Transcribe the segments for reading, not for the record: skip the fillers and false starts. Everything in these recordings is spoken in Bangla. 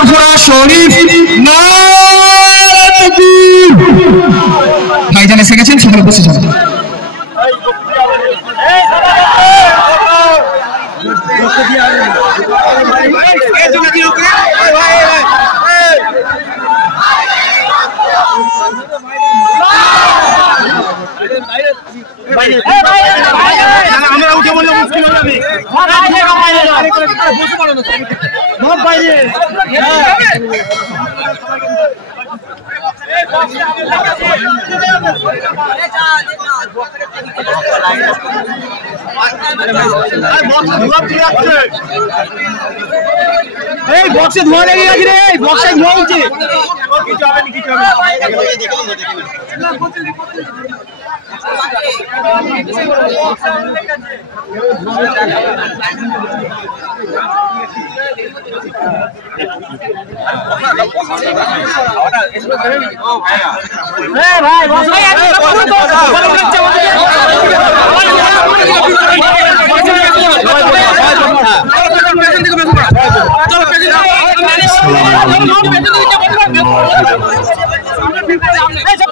ফুরফুরা শরীফ নারে তাকবীর। ভাইজান এসে গেছেন, সকলে বসে যান। আমরা উঠে বললে মুশকিল হয়ে যাবে। এই বক্সে ধোয়া লেগে গেছে রে, বক্সে ধোয়া হচ্ছে।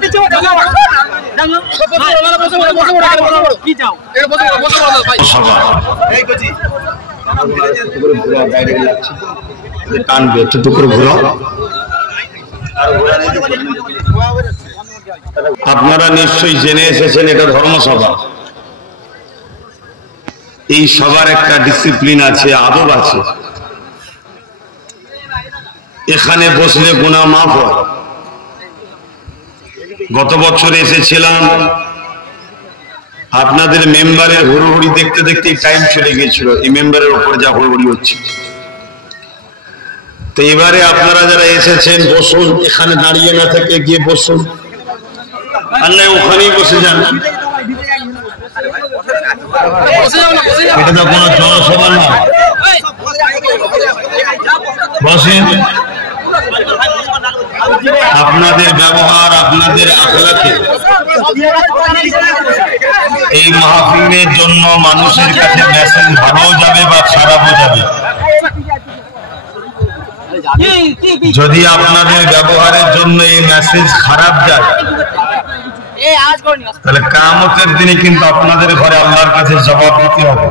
কিছু হবে না, কিছু হবে টানবে একটু করে ঘুরো। আপনারা নিশ্চয়ই জেনে এসেছেন এটা ধর্মসভা। এই সবার একটা ডিসিপ্লিন আছে, আদব আছে। এখানে বসলে গুনাহ মাফ হয়। গত বছর এসেছিলাম, আপনাদের মেম্বারের হুড়হুড়ি দেখতে দেখতে টাইম চলে গিয়েছিল। এই মেম্বারের উপর যা হুড়হুড়ি হচ্ছে, তো এবারে আপনারা যারা এসেছেন বসুন, এখানে দাঁড়িয়ে না থেকে গিয়ে বসুন, আর না ওখানেই বসে যান। এটা তো কোনো জনসভা না, বসেন। আপনাদের ব্যবহার, আপনাদের আখলাকে এই মাহফিলের জন্য মানুষের কাছে মেসেজ ভালোও যাবে বা খারাপও যাবে। যদি আপনাদের ব্যবহারের জন্য এই মেসেজ খারাপ যায়, তাহলে কিয়ামতের দিনে কিন্তু আপনাদের ঘরে আল্লাহর কাছে জবাব দিতে হবে।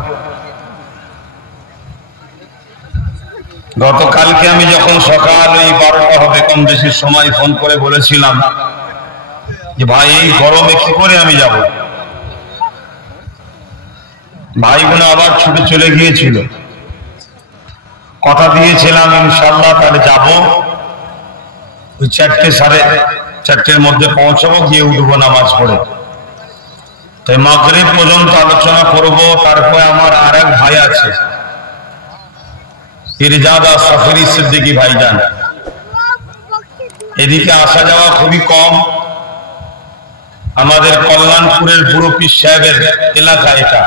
গতকালকে আমি যখন সকাল ওই 12টা হবে কম বেশি সময় ফোন করে বলেছিলাম যে ভাই এই গরমে কি করে আমি যাব, ভাইগুলো আবার ছুটে চলে গিয়েছিল। কথা দিয়েছিলাম ইনশাআল্লাহ তাহলে যাব, ওই 4টে সাড়ে 4টের মধ্যে পৌঁছাবো, গিয়ে উঠবো নামাজ পড়ে। তাই মাগরিব পর্যন্ত আলোচনা করব। তারপরে আমার আর এক ভাই আছে, পিরজাদা সাফরি সিদ্দিকী ভাইজান, এদিকে আসা যাওয়া খুবই কম। আমাদের কল্যাণপুরের বুড়ো পীর সাহেবের এলাকা এটা।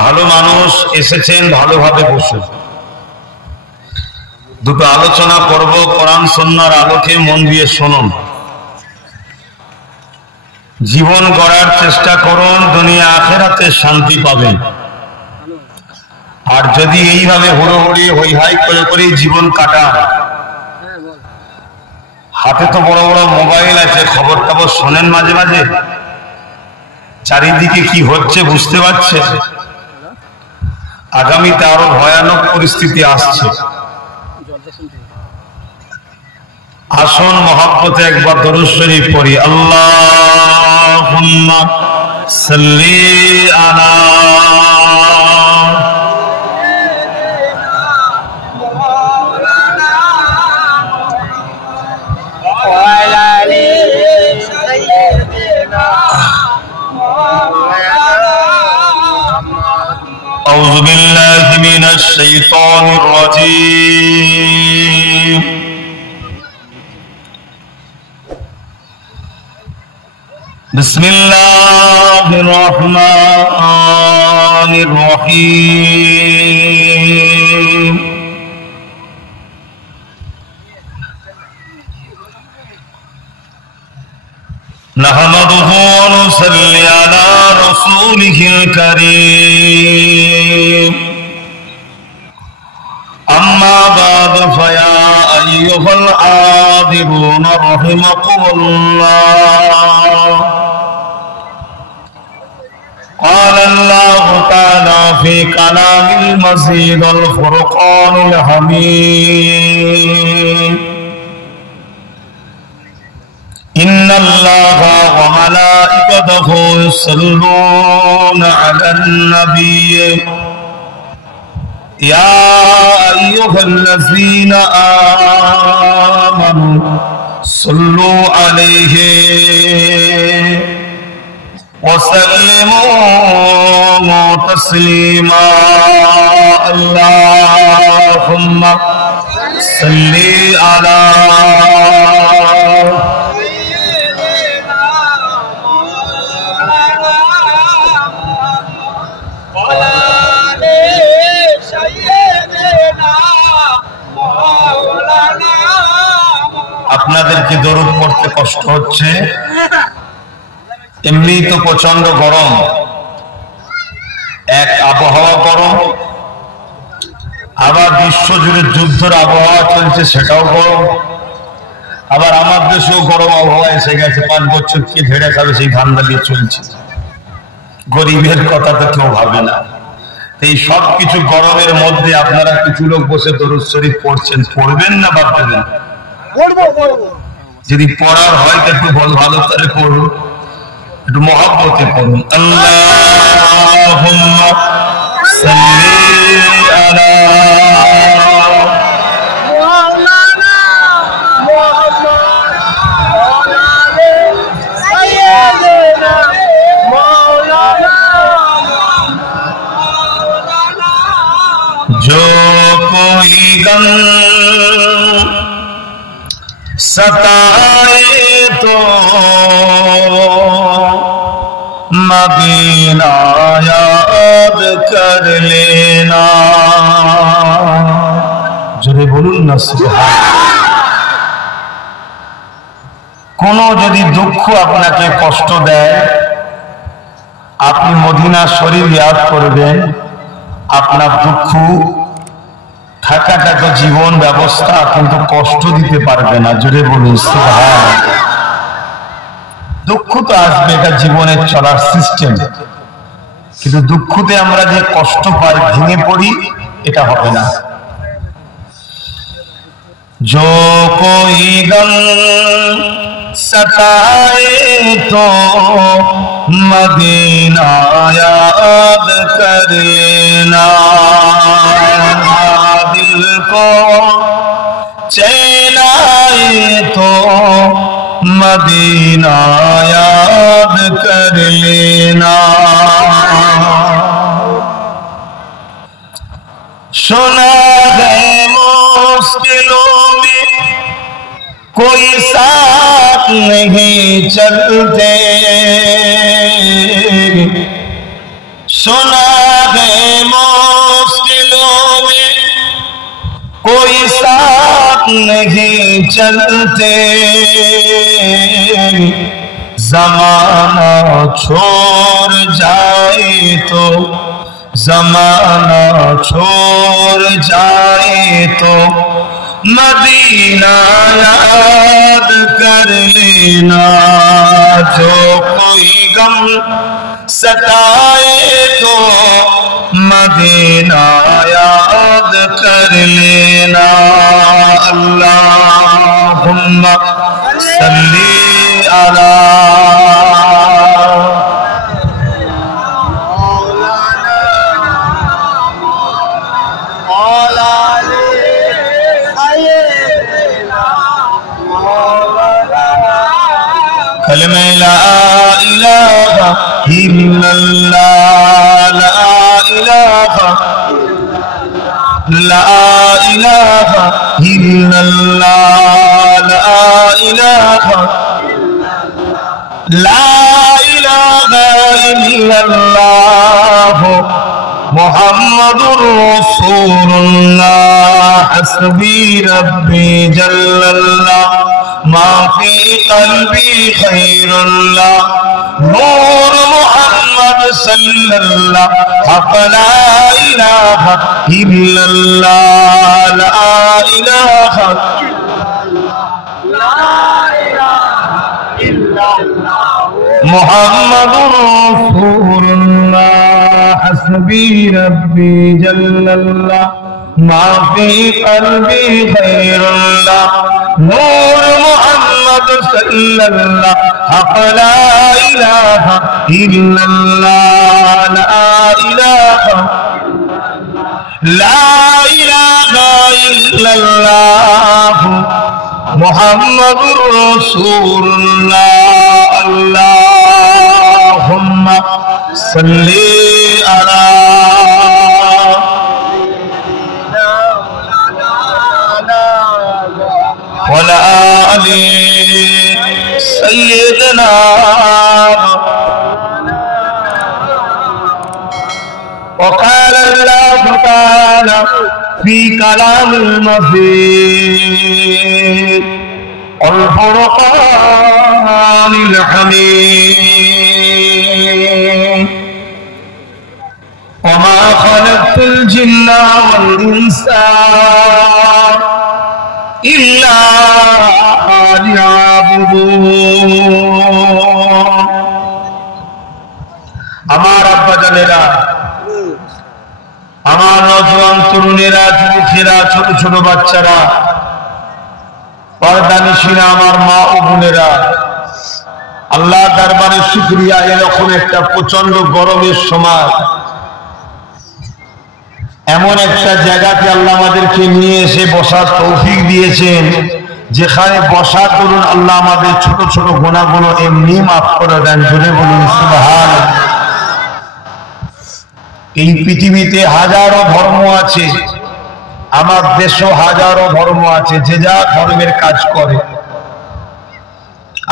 ভালো মানুষ এসেছেন, ভালোভাবে বসুন। দুটো আলোচনা করব, কোরআন সুন্নাহর আলোকে মন দিয়ে শুনুন। জীবন গড়ার চেষ্টা করুন, দুনিয়া আখিরাতে শান্তি পাবেন। আর যদি এইভাবে হুড়োহুড়ি হইহাই করে করে জীবন কাটান, হাতে তো বড় বড় মোবাইল আছে, খবর টবর শোনেন মাঝে মাঝে, চারিদিকে কি হচ্ছে বুঝতে পারছে। আগামীতে আরো ভয়ানক পরিস্থিতি আসছে। আসুন মহব্বতে একবার দরুদ শরীফ পড়ি। আল্লাহুম্মা সাল্লি আলা أعوذ بالله من الشيطان الرجيم بسم الله الرحمن الرحيم نحمده ونصلي على رسوله الكريم فيا أيها الحاضرون رحمكم الله. قال الله تعالى في كلام المزيد الفرقان الحميد إن الله وملائكته يصلون على النبي يا أيها الذين آمنوا صلوا عليه وسلموا تسليما. اللهم صل على আপনাদেরকে দরুদ পড়তে কষ্ট হচ্ছে, এমনি তো প্রচন্ড গরম, এক আবহাওয়া গরম, আবার বিশ্বজুড়ে যুদ্ধের আবহাওয়া চলছে সেটাও গরম, আবার আমার দেশেও গরম আবহাওয়া এসে গেছে, 5 বছর কি ঝেড়ে খাবে সেই ধান্দা দিয়ে চলছে। গরিবের কথা তো কেউ ভাবে না। এই সব কিছু গরমের মধ্যে আপনারা কিছু লোক বসে দরুদ শরীফ পড়ছেন, পড়বেন না বাদ দেবেন? যদি পড়ার হয় তো একটু ভালো করে পড়ুন, একটু মহব্বতে পড়ুন। আল্লাহুম্মা সাল্লি আলা মাওলানা মুহাম্মদ সাইয়্যিদিনা মাওলানা जो कोई गम सताए तो मदीना याद कर लेना। जोरे बोलून ना सुभान। কোনো যদি দুঃখ আপনাকে কষ্ট দেয়, আপনি মদিনা শরীফ ইয়াদ করবেন, আপনার দুঃখ থাকাটা তো জীবন ব্যবস্থা, কিন্তু কষ্ট দিতে পারবে না। জোরে বলুন সুবহান। দুঃখ তো আসবে, এটা জীবনের চলার সিস্টেম, কিন্তু দুঃখতে আমরা যে কষ্ট পাই, ভেঙে পড়ি, এটা হবে না। जो कोई गम सताए तो मदीना याद कर लेना। दिल को चैन आए तो मदीना याद कर लेना। सुना है मुश्किलों में कोई साथ नहीं चलते, सुना है मुश्किलों में कोई साथ नहीं चलते। जमाना छोड़ जाए तो, जमाना छोड़ जाए तो मदीना याद कर लेना। जो कोई गम सताए तो मदीना याद कर लेना। अल्लाहुम्मा सल्ली अला कलमे ला इलाहा इल्लल्लाह, ला इलाहा इल्लल्लाह, ला इलाहा इल्लल्लाह मुहम्मदुर रसूलुल्लाह। हस्बी रब्बी जल्लल्लाह मा फी क़ल्बी खैरुल्लाह। नूर मुहम्मद सल्लल्लाह हक़ ला इलाहा इल्लल्लाह, ला ইলাহা মুহাম্মাদুর রাসূলুল্লাহ হাসবি রাব্বি জাল্লাল্লাহ মা ফি কলবি খায়রুল্লাহ নূর মুহাম্মদ সাল্লাল্লাহ হক লা ইলাহা ইল্লাল্লাহ লা ইলাহা ইল্লাল্লাহ মুহাম্মাদুর রাসূলুল্লাহ আল্লাহুম্মা সাল্লি আলা ওয়ালা আলি সাইয়্যিদিনা وقال الله تعالى في كلام المجيد والفرقان الحميد وما خلقت الجن والإنس إلا ليعبدون আমার আব্বা জানেরা আমার নওজোয়ান তরুণেরা যুবকেরা ছোট ছোট বাচ্চারা পর্দানিশীরা আমার মা ও বোনেরা আল্লাহ দরবারে শুকরিয়া এরকম একটা প্রচন্ড গরমের সময় এমন একটা জায়গাতে আল্লাহ আমাদেরকে নিয়ে এসে বসার তৌফিক দিয়েছেন যেখানে বসার দরুন আল্লাহ আমাদের ছোট ছোট গুনাহগুলো এমনি মাফ করে দেন জোরে বলুন সুবহানাল্লাহ। এই পৃথিবীতে হাজারো ধর্ম আছে, আমার দেশও হাজারো ধর্ম আছে, যে যা ধর্মের কাজ করে।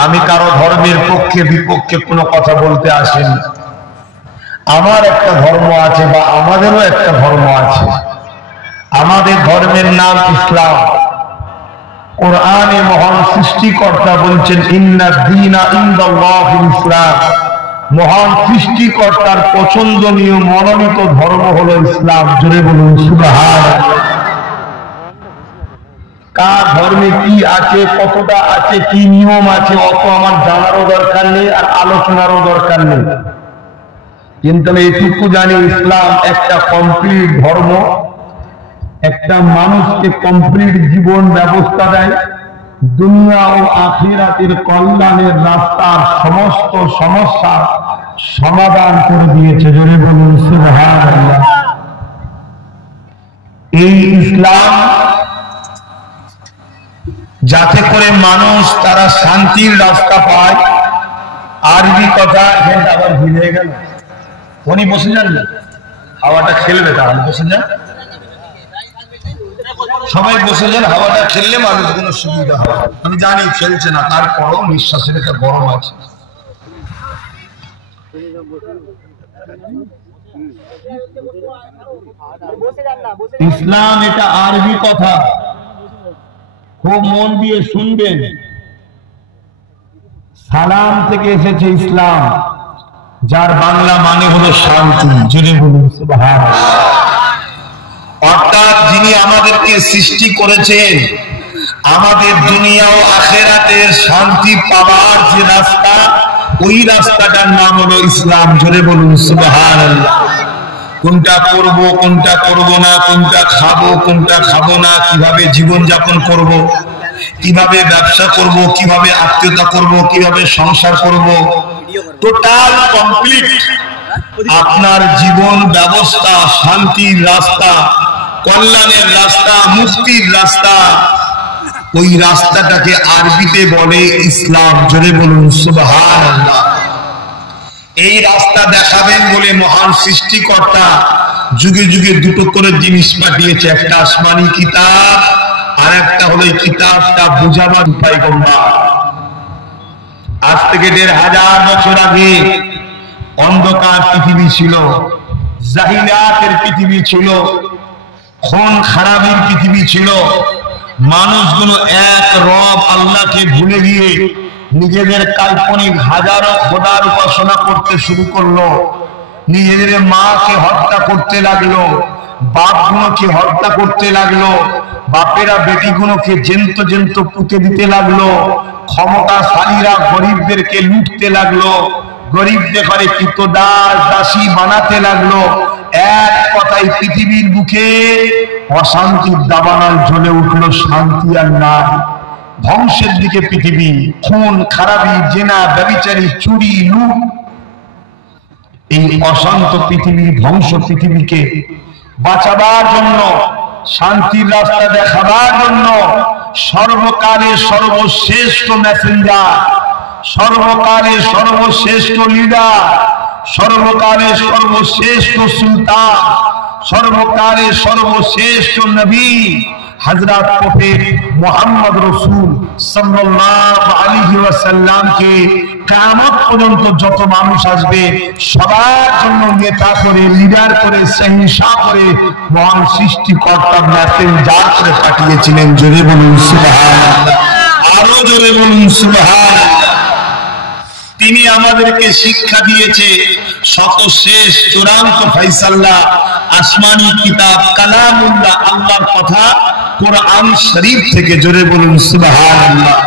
আমি কারো ধর্মের পক্ষে বিপক্ষে কোনো কথা বলতে আসিনি। আমার একটা ধর্ম আছে বা আমাদেরও একটা ধর্ম আছে। আমাদের ধর্মের নাম ইসলাম। কোরআনে মহান সৃষ্টিকর্তা বলছেন ইন্না দীনা ইনদাল্লাহিল ইসলাম। মহান সৃষ্টিকর্তার পছন্দনীয় মনোনীত ধর্ম হলো ইসলাম। জোরে বলুন সুবহানাল্লাহ। কার ধর্মে কি আছে, কতটা আছে, কি নিয়ম আছে অত আমার জানারও দরকার নেই আর আলোচনারও দরকার নেই, কিন্তু আমি এটুকু জানি ইসলাম একটা কমপ্লিট ধর্ম, একটা মানুষকে কমপ্লিট জীবন ব্যবস্থা দেয়, দুনিয়া ও আখিরাতের কল্যাণের রাস্তার সমস্ত সমস্যার সমাধান করে দিয়েছে। জোরে বলুন সুবহানাল্লাহ। এই ইসলাম যাতে করে মানুষ তারা শান্তির রাস্তা পায়। আরবি কথা এখানটা আবার ভুলে গেল, উনি বসে যান না, হাওয়াটা খেলবে, তাহলে বসে যান, সবাই বসে যান, হাওয়াটা খেললে মানুষগুলো সুবিধা হবে। আমি জানি খেলছে না, তারপরও নিঃশ্বাসের একটা গরম আছে। ইসলাম এটা আরবি কথা, খুব মন দিয়ে শুনবেন। সালাম থেকে এসেছে ইসলাম, যার বাংলা মানে হলো শান্তি। জোরে বলুন সুবহানাল্লাহ। অর্থাৎ যিনি আমাদেরকে সৃষ্টি করেছেন, আমাদের দুনিয়া ও আখিরাতের শান্তি পাওয়ার যে রাস্তা, ওই রাস্তাটার নাম হলো ইসলাম। জোরে বলুন সুবহানাল্লাহ। কোনটা করব, কোনটা করব না, কোনটা খাবো, কোনটা খাবো না, কিভাবে জীবন যাপন করব, কিভাবে ব্যবসা করব, কিভাবে আত্মীয়তা করব, কিভাবে সংসার করব, টোটাল কমপ্লিট আপনার জীবন ব্যবস্থা, শান্তির রাস্তা, কল্যাণের রাস্তা, মুক্তির রাস্তা, ওই রাস্তাটাকে আরবিতে বলে ইসলাম। জোরে বলুন সুবহানাল্লাহ। এই রাস্তা দেখাবেন বলে মহান সৃষ্টিকর্তা যুগে যুগে দুটো করে জিনিস পাঠিয়েছে, একটা আসমানি কিতাব আর একটা হলো এই কিতাবটা বুঝাবার উপায় কোনটা। আজ থেকে ১৫০০ বছর আগে অন্ধকার পৃথিবী ছিল, জাহিলিয়াতের পৃথিবী ছিল, খুন খারাপির পৃথিবী ছিল। মানুষগুলো এক রব আল্লাহকে ভুলে গিয়ে নিজেদের কাল্পনিক হাজারো খোদার উপাসনা করতে শুরু করলো। নিজেদের মাকে হত্যা করতে লাগলো, বাপগুলোকে হত্যা করতে লাগলো, বাপেরা বেটিগুলোকে জেন্ত জেন্ত পুঁতে দিতে লাগলো, ক্ষমতাশালীরা গরিবদেরকে লুটতে লাগলো, গরিবদের ঘরে কৃতদাস দাসী বানাতে লাগলো। এক কথায় পৃথিবীর বুকে অশান্তির দাবানল জ্বলে উঠলো, শান্তি আর নাই। ধ্বংসের দিকে পৃথিবী, খুন খারাপি, জেনা, ব্যভিচারী, চুরি, লুট। এই অশান্ত পৃথিবীর ধ্বংস পৃথিবীকে বাঁচাবার জন্য, শান্তির রাস্তা দেখাবার জন্য সর্বকালের সর্বশ্রেষ্ঠ মেসেঞ্জার, সর্বকালের সর্বশ্রেষ্ঠ লিডার, সর্বকালের সর্বশ্রেষ্ঠ সুলতান, সর্বকালের সর্বশ্রেষ্ঠ নবী হযরত প্রফেট মুহাম্মদ রাসূল সাল্লাল্লাহু আলাইহি ওয়াসাল্লামকে কিয়ামত পর্যন্ত যত মানুষ আসবে সবার জন্য নেতা করে, লিডার করে, সহিংসা করে মহান সৃষ্টিকর্তা মেসেঞ্জার করে পাঠিয়েছিলেন। জোরে বলুন সুবহানাল্লাহ, আরো জোরে বলুন সুবহানাল্লাহ। তিনি আমাদেরকে শিক্ষা দিয়েছে শত শেষ চূড়ান্ত ফয়সালা আসমানি কিতাব কালামুল্লাহ, আল্লাহর কথা কোরআন শরীফ থেকে। জোরে বলুন সুবহানাল্লাহ।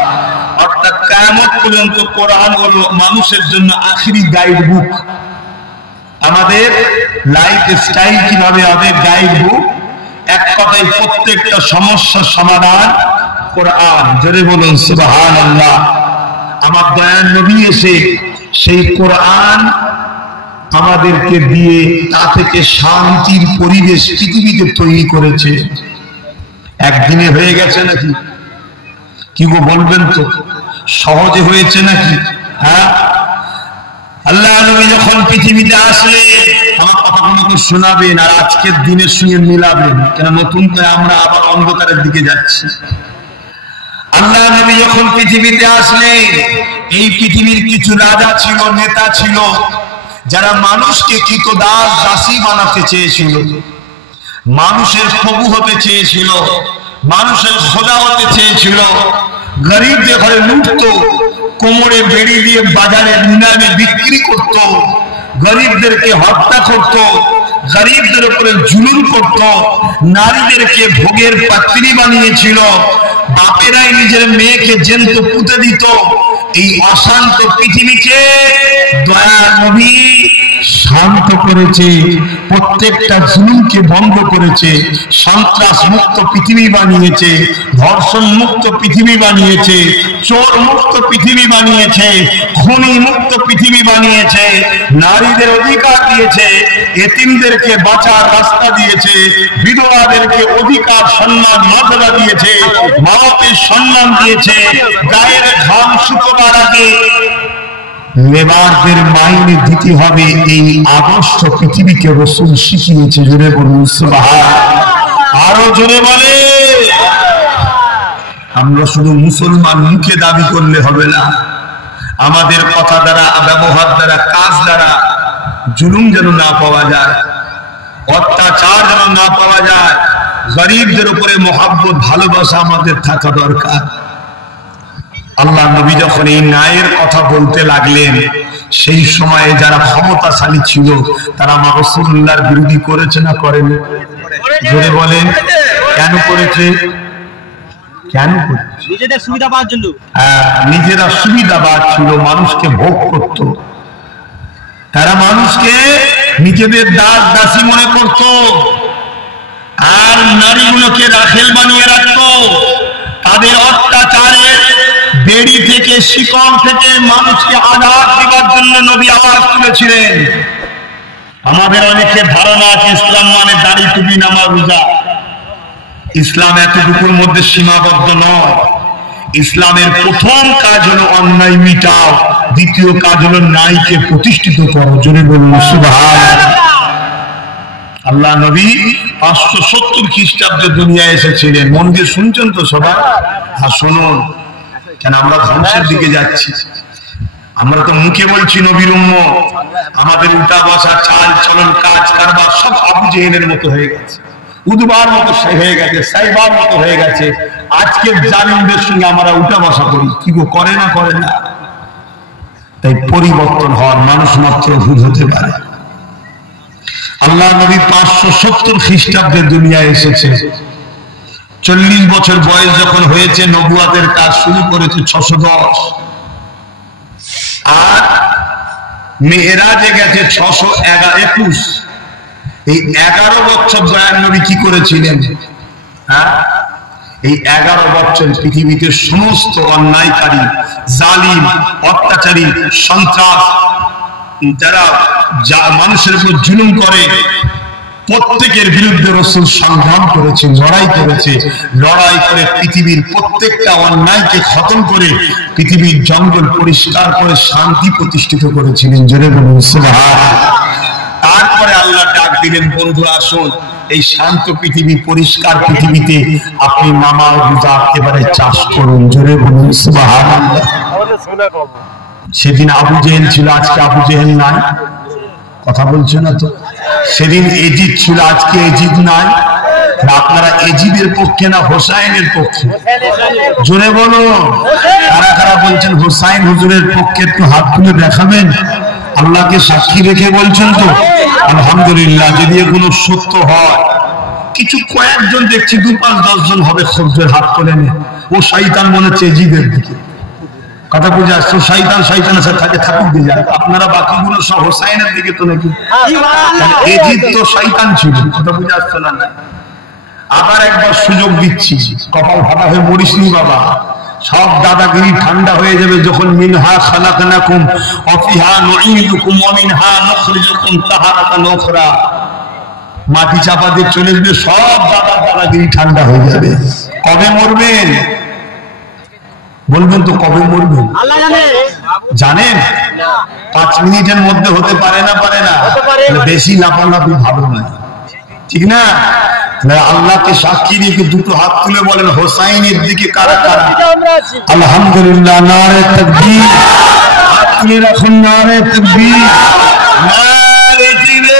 অর্থাৎ কিয়ামত পর্যন্ত কোরআন হলো মানুষের জন্য আখেরি গাইড বুক। আমাদের লাইফ স্টাইল কিভাবে হবে গাইড বুক। এক কথায় প্রত্যেকটা সমস্যার সমাধান কোরআন। জোরে বলুন সুবহানাল্লাহ। আমার দয়ার নবী এসে সেই কোরআন আমাদেরকে দিয়ে তা থেকে শান্তির পরিবেশ পৃথিবীতে তৈরি করেছে। একদিনে হয়ে গেছে নাকি? কি গো বলবেন তো, সহজে হয়েছে নাকি? হ্যাঁ, আল্লাহ নবী যখন পৃথিবীতে আসলে আমার কথাগুলোকে শোনাবেন আর আজকের দিনের সঙ্গে মিলাবেন, কেন নতুন করে আমরা আবার অন্ধকারের দিকে যাচ্ছি। আল্লাহ নবী যখন পৃথিবীতে আসলেন, এই পৃথিবীর কিছু রাজা ছিল, নেতা ছিল, যারা মানুষকে কৃতদাস দাসী বানাতে চেয়েছিল, মানুষের প্রভু হতে চেয়েছিল, মানুষের খোদা হতে চেয়েছিল। গরিবদের ঘরে লুটত, কোমরে বেড়ি দিয়ে বাজারে নিলামে বিক্রি করত, গরিবদেরকে হত্যা করত, গরিবদের উপরে জুলুম করত, নারীদেরকে ভোগের পাত্রী বানিয়েছিল, বাপেরাই নিজের মেয়েকে জ্যান্ত পুঁতে দিত। এই অশান্ত পৃথিবীকে দয়া নবী শান্ত করেছে, প্রত্যেকটা জুলুমকে বন্ধ করেছে, সন্ত্রাস মুক্ত পৃথিবী বানিয়েছে, ধর্ষণ মুক্ত পৃথিবী বানিয়েছে, চোর মুক্ত পৃথিবী বানিয়েছে, খুনি মুক্ত পৃথিবী বানিয়েছে, নারীদের অধিকার দিয়েছে, এতিমদেরকে বাঁচার রাস্তা দিয়েছে, বিধবাদেরকে অধিকার সম্মান মর্যাদা দিয়েছে, মা বাপের সম্মান দিয়েছে। গায়ের ঘাম শুকোবার আগে লেবারদের মাইনে দিতে হবে, এই আদর্শ পৃথিবীকে রাসূল শিখিয়েছে। জোরে বলুন সুবহানাল্লাহ, আরো জোরে বলে। আমরা শুধু মুসলমান মুখে দাবি করলে হবে না, আমাদের কথা দ্বারা, ব্যবহার দ্বারা, কাজ দ্বারা জুলুম যেন না পাওয়া যায়, অত্যাচার যেন না পাওয়া যায়। গরিবদের উপরে মহব্বত, ভালোবাসা আমাদের থাকা দরকার। আল্লাহ নবী যখন এই ন্যায়ের কথা বলতে লাগলেন, সেই সময়ে যারা ক্ষমতাশালী ছিল তারা মা রাসূলুল্লাহর বিরোধী করেছে না করেনি? জোরে বলেন, কেন করেছে? কেন করেছে? নিজেদের সুবিধা পাওয়ার জন্য। নিজেরা সুবিধাবাদ ছিল, মানুষকে ভোগ করত, তারা মানুষকে নিজেদের দাস দাসী মনে করত, আর নারীগুলোকে রাখেল বানিয়ে রাখত। তাদের অত্যাচারের বেড়ি থেকে, শিকল থেকে মানুষকে আঘাত দেওয়ার জন্য নবী আওয়াজ তুলেছিলেন। আমাদের অনেকের ধারণা আছে ইসলাম মানে দাড়ি, টুপি, নামাজ, রোজা। ইসলাম এতটুকুর মধ্যে সীমাবদ্ধ নয়। ইসলামের প্রথম কাজ হলো অন্যায় মিটাও, দ্বিতীয় কাজ হলো ন্যায়কে প্রতিষ্ঠিত করো। জোরে বলুন সুবহানাল্লাহ। আল্লাহ নবী 570 খ্রিস্টাব্দে দুনিয়ায় এসেছিলেন। মন দিয়ে শুনছেন তো সবাই? হ্যাঁ শুনুন, কেন আমরা ধ্বংসের দিকে যাচ্ছি। আমরা তো মুখে বলছি নবীর উম্মত, আমাদের উল্টা বসা, চাল চলন, কাজ কারবার সব আবু জেহেলের মতো হয়ে গেছে, উদবার মতো হয়ে গেছে, সাইবার মতো হয়ে গেছে। আজকের জালিমদের সঙ্গে আমরা উল্টা বসা করি। কি গো, করে না? করে না? তাই পরিবর্তন হওয়ার মানুষ মাত্র ভুল হতে পারে। আল্লাহ নবী 570 খ্রিস্টাব্দে দুনিয়ায় এসেছে। 40 বছর বয়স যখন হয়েছে নবুয়াতের কাজ শুরু করেছে 610, আর মেহেরাজে গেছে 621। এই 11 বছর দয়ার নবী কি করেছিলেন? হ্যাঁ, এই 11 বছর পৃথিবীতে সমস্ত অন্যায়কারী, জালিম, অত্যাচারী, সন্ত্রাস, যারা মানুষের উপর জুলুম করে, প্রত্যেকের বিরুদ্ধে রাসূল সংগ্রাম করেছে, লড়াই করেছে। লড়াই করে পৃথিবীর প্রত্যেকটা অন্যায়কে খতম করে পৃথিবীর জঙ্গল পরিষ্কার করে শান্তি প্রতিষ্ঠিত করেছিলেন। জোরে বলুন সুবহানাল্লাহ। তারপরে আল্লাহ ডাক দিলেন, বন্ধু আসুন, এই শান্ত পৃথিবী, পরিষ্কার পৃথিবীতে আপনি নামাজ রোজা এবারে চাষ করুন। জোরে বলুন সুবহানাল্লাহ। সেদিন আবু জেহেল ছিল, আজকে আবু জেহেল নাই। কথা বলছে না তো? সেদিন এজিদ ছিল, আজকে এজিদ নাই। আপনারা এজিদের পক্ষে না হোসাইনের পক্ষে? জোরে বলো, কারা কারা বলছেন হোসাইন হুজুরের পক্ষে? একটু হাত তুলে দেখাবেন। আল্লাহকে সাক্ষী রেখে বলছেন তো? আলহামদুলিল্লাহ। যদি এগুলো সত্য হয়, কিছু কয়েকজন দেখছি, 2-5-10 জন হবে, সবজের হাত তুলে নেই। ও শয়তান মনে হচ্ছে এজিদের দিকে। কথা বুঝে আসছো? শয়তান শয়তানের সাথে থাকে, থাকুক দিয়ে যায়। আপনারা বাকিগুলো সব হোসাইনের দিকে তো নাকি? এজিদ তো শয়তান ছিল। কথা বুঝে আসছো না? আবার একবার সুযোগ দিচ্ছি, কপাল ফাটা হয়ে মরিস নি বাবা। সব দাদাগিরি ঠান্ডা হয়ে যাবে যখন মিনহা খালাকনাকুম ওয়া ফিহা নুঈদুকুম ওয়া মিনহা নুখরিজুকুম তাহারাতান উখরা। মাটি চাপা দিয়ে চলে যাবে, সব দাদাগিরি ঠান্ডা হয়ে যাবে। কবে মরবেন বলবেন তো? কবে মরবেন আল্লাহ জানে। জানেন? 5 মিনিটের মধ্যে হতে পারে না? পারে না? বেশি লাফালাফি ভালো নয়, ঠিক না? আল্লাহকে সাক্ষী রেখে দুটো হাত তুলে বলেন হোসাইনের দিকে কারা কারা? আলহামদুলিল্লাহ। নারে তাকবীর। হাত তুলে রাখুন। নারে তাকবীর, নারে তাকবীর।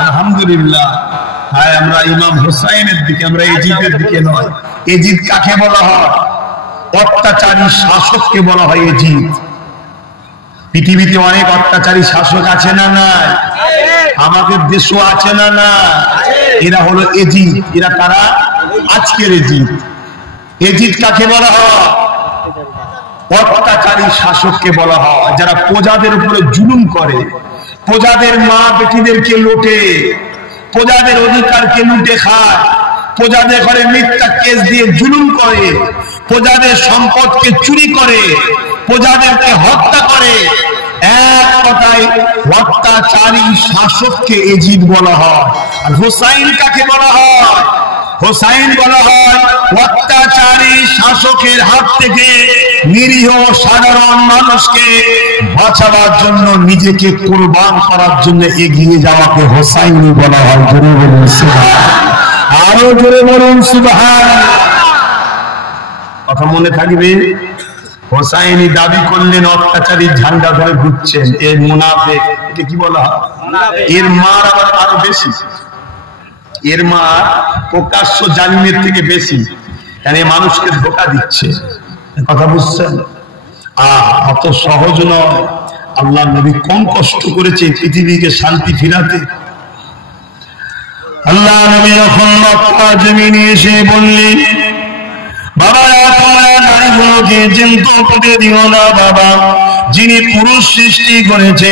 আলহামদুলিল্লাহ। হ্যাঁ, আমরা ইমাম হোসাইনের দিকে, আমরা এজিদের দিকে নয়। এজিদ কাকে বলা হয়? অত্যাচারী শাসককে বলা হয় এজিদ। পৃথিবীতে অনেক অত্যাচারী শাসক আছে না নাই? আমাদের দেশও আছে না না? এরা হলো এজিদ। এরা কারা? আজকের এজিদ। এজিদ কাকে বলা হয়? অত্যাচারী শাসককে বলা হয়, যারা প্রজাদের উপরে জুলুম করে, প্রজাদের মা বেটিদেরকে লুটে, প্রজাদের অধিকারকে লুটে খায়, প্রজাদের ঘরে মিথ্যা কেস দিয়ে জুলুম করে, প্রজাদের সম্পদকে চুরি করে, প্রজাদেরকে হত্যা করে। এক কথায় অত্যাচারী শাসককে এজিদ বলা হয়। আর হোসাইন কাকে বলা হয়? হোসাইন বলা হয় অত্যাচারী শাসকের হাত থেকে নিরীহ সাধারণ মানুষকে বাঁচাবার জন্য, নিজেকে কুরবান করার জন্য এগিয়ে যাওয়াকে হোসাইনি বলা হয়। জোরে বলুন সুবহানাল্লাহ। আরো জোরে বলুন সুবহানাল্লাহ। কথা মনে থাকবে। হোসাইনি দাবি করলেন অত্যাচারী ঝান্ডা ধরে ঘুরছেন, এর মুনাফিক। এটা কি বলা হয়? এর মার আবার আরো বেশি। এর মা প্রকাশ্য জালিমের থেকে বেশি, কারণ মানুষকে ধোঁকা দিচ্ছে। কথা বুঝছেন? অত সহজ নয়। আল্লাহ নবী কম কষ্ট করেছে পৃথিবীকে শান্তি ফিরাতে। আল্লাহ নবী যখন মক্কা জমিনে এসে বললেন, বাবা তোমরা নারীগুলোকে জ্যান্ত পুঁতে দিও না বাবা, যিনি পুরুষ সৃষ্টি করেছে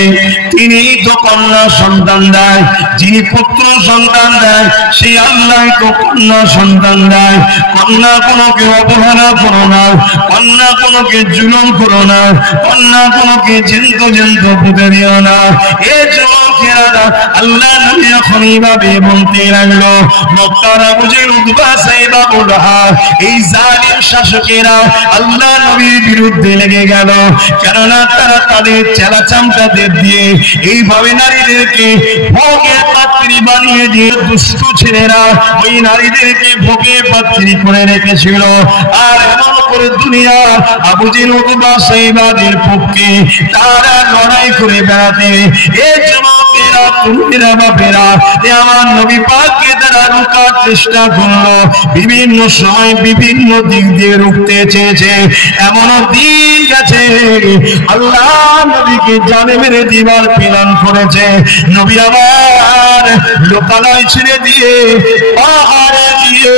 তিনি তো কন্যা সন্তান দেয়, যিনি পুত্র সন্তান দেয় সেই আল্লাহ তো কন্যা সন্তান দেয়। কন্যা কোনোকে অবহেলা করো না, কন্যা কোনোকে জুলুম করো না, কন্যা কোনোকে জ্যান্ত জ্যান্ত পুঁতে দিও না। এ যুবকেরা আল্লাহ নবী যখন এইভাবে বলতে লাগলো, মক্কার আবু জেহেল, উতবা, সাইবা, আবু লাহাব, এই জালিম শাসকেরা আল্লাহ নবীর বিরুদ্ধে লেগে গেল। কেননা তারা তাদের চেলা চামচাদের দিয়ে এইভাবে নারীদেরকে ভোগের পাত্রী বানিয়ে দিয়ে দুষ্ট ছেলেরা ওই নারীদেরকে ভোগের পাত্রী করে রেখেছিল। আর এমন করে দুনিয়া আবু জেহেল, উতবা, সাইবাদের পক্ষে তারা লড়াই করে বেড়াতে। এ যুবকেরা, তরুণেরা, বাপেরা, আমার নবী পাককে তারা রোকার চেষ্টা করলো, বিভিন্ন সময় বিভিন্ন দিক দিয়ে রুখতে চেয়েছে। এমন দিন গেছে আল্লাহ নবীকে জানে মেরে দিবার প্লান করেছে। নবী আমার লোকালয় ছেড়ে দিয়ে পাহাড়ে গিয়ে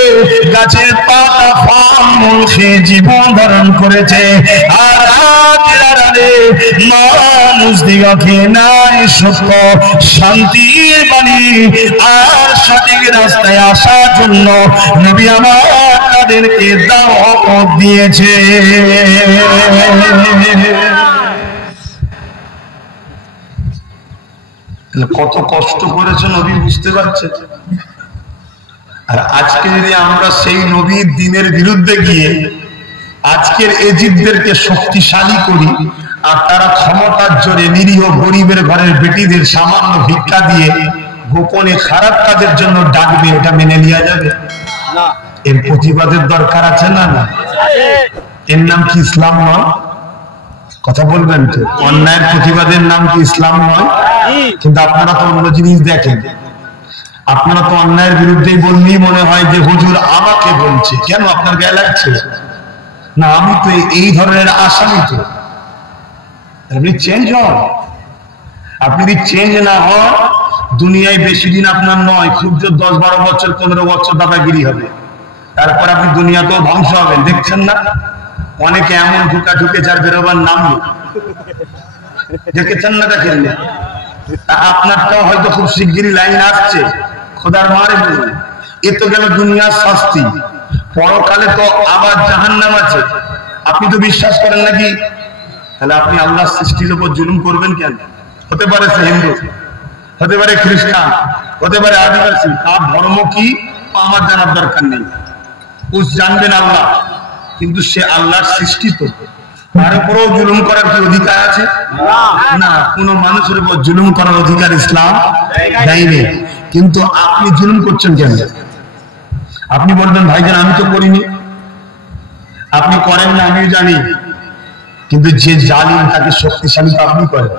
গাছের পাতা ফলমূল খেয়ে জীবন ধারণ করেছে। আর রাতের আড়ালে মানুষ দিগকে নাই সত্য শান্তির বাণী আর সঠিক রাস্তায় আসার জন্য নবী আমার তাদেরকে দাওয়াত দিয়েছে। কত কষ্ট করেছে নবী, বুঝতে পারছেন? আর আজকে যদি আমরা সেই নবীর দিনের বিরুদ্ধে গিয়ে আজকের এজিদদেরকে শক্তিশালী করি আর তারা ক্ষমতার জোরে নিরীহ গরিবের ঘরের বেটিদের সামান্য ভিক্ষা দিয়ে গোপনে খারাপ কাজের জন্য ডাকবে, এটা মেনে নেওয়া যাবে না। এর প্রতিবাদের দরকার আছে না? না, এর নাম কি ইসলাম নয়? কথা বলবেন তো, অন্যায়ের প্রতিবাদের নাম কি ইসলাম নয়? কিন্তু আপনারা তো অন্য জিনিস দেখেন, আপনারা তো অন্যায়ের বিরুদ্ধেই বললেই মনে হয় যে হুজুর আমাকে বলছে। কেন আপনার গায়ে লাগছে? না, আমি তো এই ধরনের আসামি। তো আপনি চেঞ্জ হন। আপনি যদি চেঞ্জ না হন, দুনিয়ায় বেশি দিন আপনার নয়, খুব জোর 10-12 বছর 15 বছর দাদাগিরি হবে, তারপর আপনি দুনিয়াতেও ধ্বংস হবেন। দেখছেন না অনেকে এমন ঢুকা ঢুকেছে আর বেরোবার নাম নেই, দেখেছেন না? দেখেন না? আপনারটাও হয়তো খুব শিগগিরই লাইন আসছে, খোদার মারে বলুন। এ তো গেল দুনিয়ার শাস্তি, পরকালে তো আবার জাহান্নাম আছে। আপনি তো বিশ্বাস করেন নাকি? তাহলে আপনি আল্লাহর সৃষ্টির উপর জুলুম করবেন কেন? হতে পারে সে হিন্দু, হতে পারে খ্রিস্টান, হতে পারে আদিবাসী, তার ধর্ম কি আমার জানার দরকার নেই। জানবেন আল্লাহ, কিন্তু সে আল্লাহর সৃষ্টি, তো তার উপরেও জুলুম করার কি অধিকার আছে? না, কোন মানুষের উপর জুলুম করার অধিকার ইসলাম দেয়নি। কিন্তু আপনি জুলুম করছেন কেন? আপনি বলবেন ভাইজান আমি তো করিনি। আপনি করেন না, আমিও জানি, কিন্তু যে জালিম তাকে শক্তিশালী তো আপনি করেন।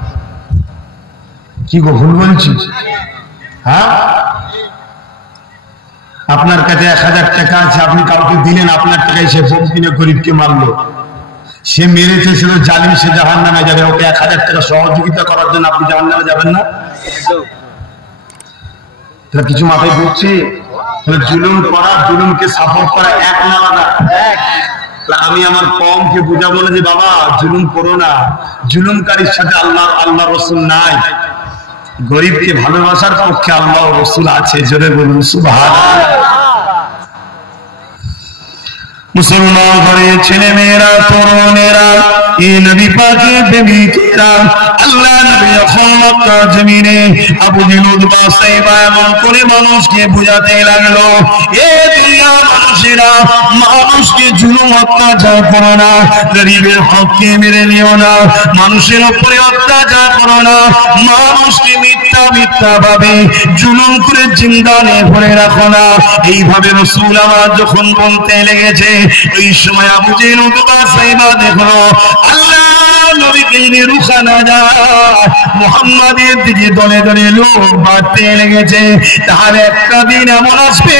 কি গো, ভুল বলছি? হ্যাঁ, আপনার কাছে 1000 টাকা আছে, আপনি কাউকে দিলেন, আপনার টাকায় সে বোম কিনে গরিবকে মারলো, সে মেরেছে, সে জালিম, সে জাহান্নামে যাবে। ওকে 1000 টাকা সহযোগিতা করার জন্য আপনি জাহান্নামে যাবেন না? তাহলে কিছু মাথায় ঢুকছে? জুলুম করা, জুলুমকে সাপোর্ট করা এক না আলাদা? আমি আমার কমকে বুঝাবো না যে বাবা জুলুম করো না, জুলুমকারীর সাথে আল্লাহ রসুল নাই। গরিবকে ভালোবাসার পক্ষে আল্লাহ রসুল আছে, জোরে বলুন সুবহানাল্লাহ। মুসলমান ঘরে ছেলে মেয়েরা, তরুণেরা, এই নবী পাকের প্রেমিকেরা, আল্লাহ নবী যখন মক্কা জমিনে আবু জেহেল উতবা সাইবা এমন করে মানুষকে বুঝাতে লাগলো, এ দুনিয়ার মানুষেরা, মানুষকে জুলুম অত্যাচার করো না, গরিবের হককে মেরে নিও না, মানুষের উপরে অত্যাচার করো না, মানুষকে মিথ্যা ভাবে জুলুম করে জিন্দানে ভরে রাখো না। এইভাবে রাসূল আমার যখন বলতে লেগেছে, ওই সময় আবু জেহেল উতবা সাইবা দেখলো আল্লাহ নবীকে যদি রুখা না যায়, মুহাম্মাদের দিকে দলে দলে লোক বাড়তে লেগেছে, তাহলে একটা দিন এমন আসবে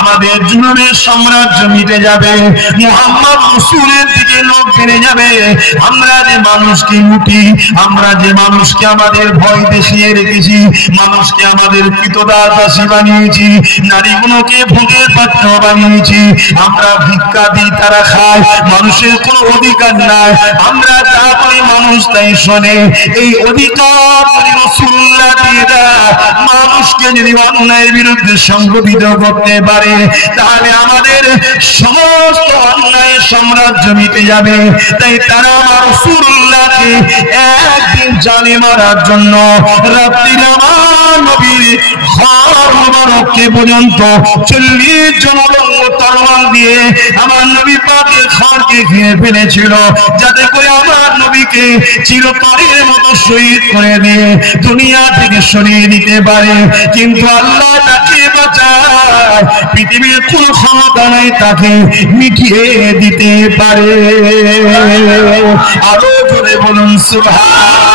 আমাদের জুলুমের সাম্রাজ্য মিটে যাবে, মুহাম্মদ রাসূলের দিকে লোক বেড়ে যাবে। আমরা যে মানুষকে লুটি, আমরা যে মানুষকে আমাদের ভয় দেখিয়ে রেখেছি, মানুষকে আমাদের কৃতদাসী বানিয়েছি, নারীগুলোকে ভোগের পাত্র বানিয়েছি, আমরা ভিক্ষা দিই, তারা খায়, মানুষের কোনো অধিকার নাই, আমরা তারপরে মানুষ তাই শোনে। এই অধিকার রাসূলুল্লাহ দিয়ে দেয়, মানুষকে যদি অন্যায়ের বিরুদ্ধে সংগঠিত করতে পারে, তাহলে আমাদের সমস্ত অন্যায়ের সাম্রাজ্য মিটে যাবে। তাই তারা আমার রাসূলুল্লাহকে একদিন জানে মারার জন্য রাত্রির আমার নবীর ঘর মোবারককে পর্যন্ত 40 জন তরবারি দিয়ে আমার নবী পাকের ঘরকে ঘিরে ফেলেছিল, যাতে করে আমার নবীকে চিরতরের মতো শহীদ করে দিয়ে দুনিয়া থেকে সরিয়ে দিতে পারে। কিন্তু আল্লাহ তাকে বাঁচায়, পৃথিবীর কোন ক্ষমতা নাই তাকে মিটিয়ে দিতে পারে। আরো জোরে বলুন সুবহানাল্লাহ।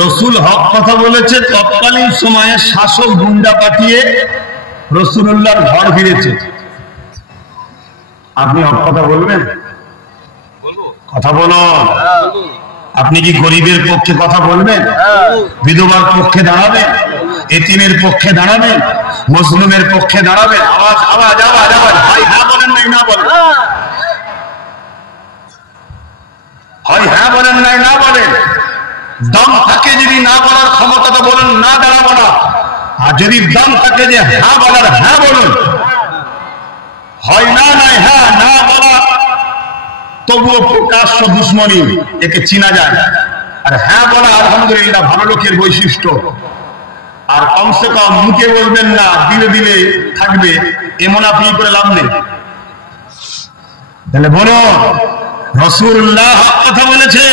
রসুল হক কথা বলেছে, তৎকালীন সময়ে শাসক গুন্ডা পাঠিয়ে রসুলুল্লাহর ঘর ফিরেছে। আপনি হক কথা বলবেন? কথা বলো। আপনি কি গরিবের পক্ষে কথা বলবেন? বিধবার পক্ষে দাঁড়াবেন? এতিমের পক্ষে দাঁড়াবেন? মজলুমের পক্ষে দাঁড়াবেন? আওয়াজ আওয়াজ আওয়াজ আওয়াজ। ভাই হ্যাঁ বলেন নাই না বলেন? হয় হ্যাঁ বলেন নাই না বলেন? দম থাকে যদি না বলার ক্ষমতাটা বলুন, না দাঁড়াবো না। আর যদি দম থাকে যে হ্যাঁ বলার, হ্যাঁ বলুন। হয় না নাই হ্যাঁ না বলা তবুও প্রকাশ্য দুশ্মনী, একে চিনা যায়। আর হ্যাঁ বলা আলহামদুলিল্লাহ ভালো লোকের বৈশিষ্ট্য। আর কমসে কম মুখে বলবেন না, দিলে দিলে থাকবে, এমন আপনি করে লাভ নেই। তাহলে বলো, রাসূলুল্লাহ হক কথা বলেছে,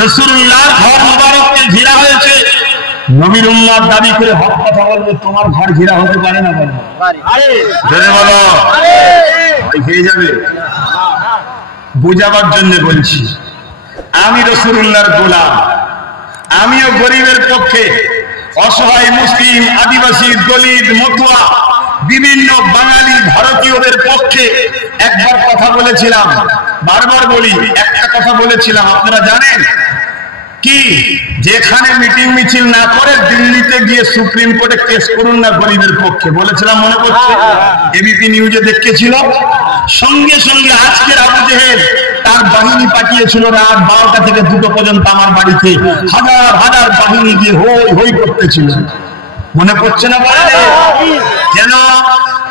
রাসূলুল্লাহ ঘর মুবারককে ঘেরা হয়েছে। নবীর উম্মত দাবি করে হক কথা বলবে, তোমার ঘর ঘেরা হতে পারে না? বলো জোরে বলো, ভয় খেয়ে যাবে। বুঝাবার জন্য বলছি, আমি রাসূলুল্লাহর গোলাম, আমিও গরিবের পক্ষে, অসহায় মুসলিম, আদিবাসী, দলিত, মতুয়া, বিভিন্ন বাঙালি ভারতীয়দের পক্ষে একবার কথা বলেছিলাম। বারবার বলি, একটা কথা বলেছিলাম, আপনারা জানেন কি? যেখানে মিটিং মিছিল না করে দিল্লিতে গিয়ে সুপ্রিম কোর্টে কেস করুন না গরিবের পক্ষে, বলেছিলাম, মনে পড়ছে? এবিপি নিউজে দেখেছিল। সঙ্গে সঙ্গে আজকের আবু জেহেল তার বাহিনী পাঠিয়েছিল রাত 12টা থেকে 2টো পর্যন্ত আমার বাড়িতে, হাজার হাজার বাহিনী গিয়ে হই হই করতেছিল। মনে পড়ছে না? কেন?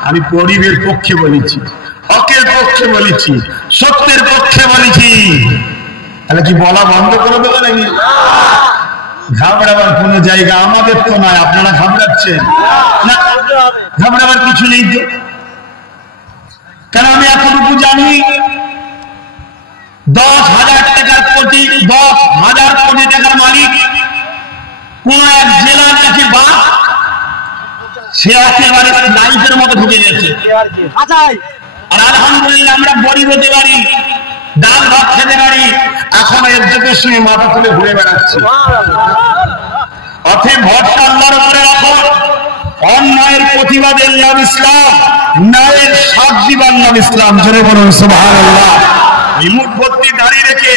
আমি গরিবের পক্ষে বলেছি, হকের পক্ষে বলেছি, সত্যের পক্ষে বলেছি। তাহলে কি বলা বন্ধ করে দেবে নাকি? ঘাবড়াবার কোন জায়গা আমাদের তো নয়। আপনারা ঘাবড়াচ্ছেন না, ঘাবড়াবার কিছু নেই তো। কারণ আমি এতটুকু জানি, 10,000 টাকার কোটি, 10,000 কোটি টাকার মালিক কোন এক জেলার কাছে বাস, সে একেবারে লাইফের মতো ঢুকে গেছে। আর আলহামদুলিল্লাহ আমরা গরিব হতে পারি, ডাল ভাত খেতে পারি, এখন এডুকেশনে মাথা তুলে ঘুরে বেড়াচ্ছি। অতএব ভরসা আল্লাহর উপরে রাখো। অন্যায়ের প্রতিবাদের নাম ইসলাম, ন্যায়ের সাথ দিবার নাম ইসলাম। জোরে বলুন সুবহানাল্লাহ। এই মুখ ভর্তি দাঁড়িয়ে রেখে,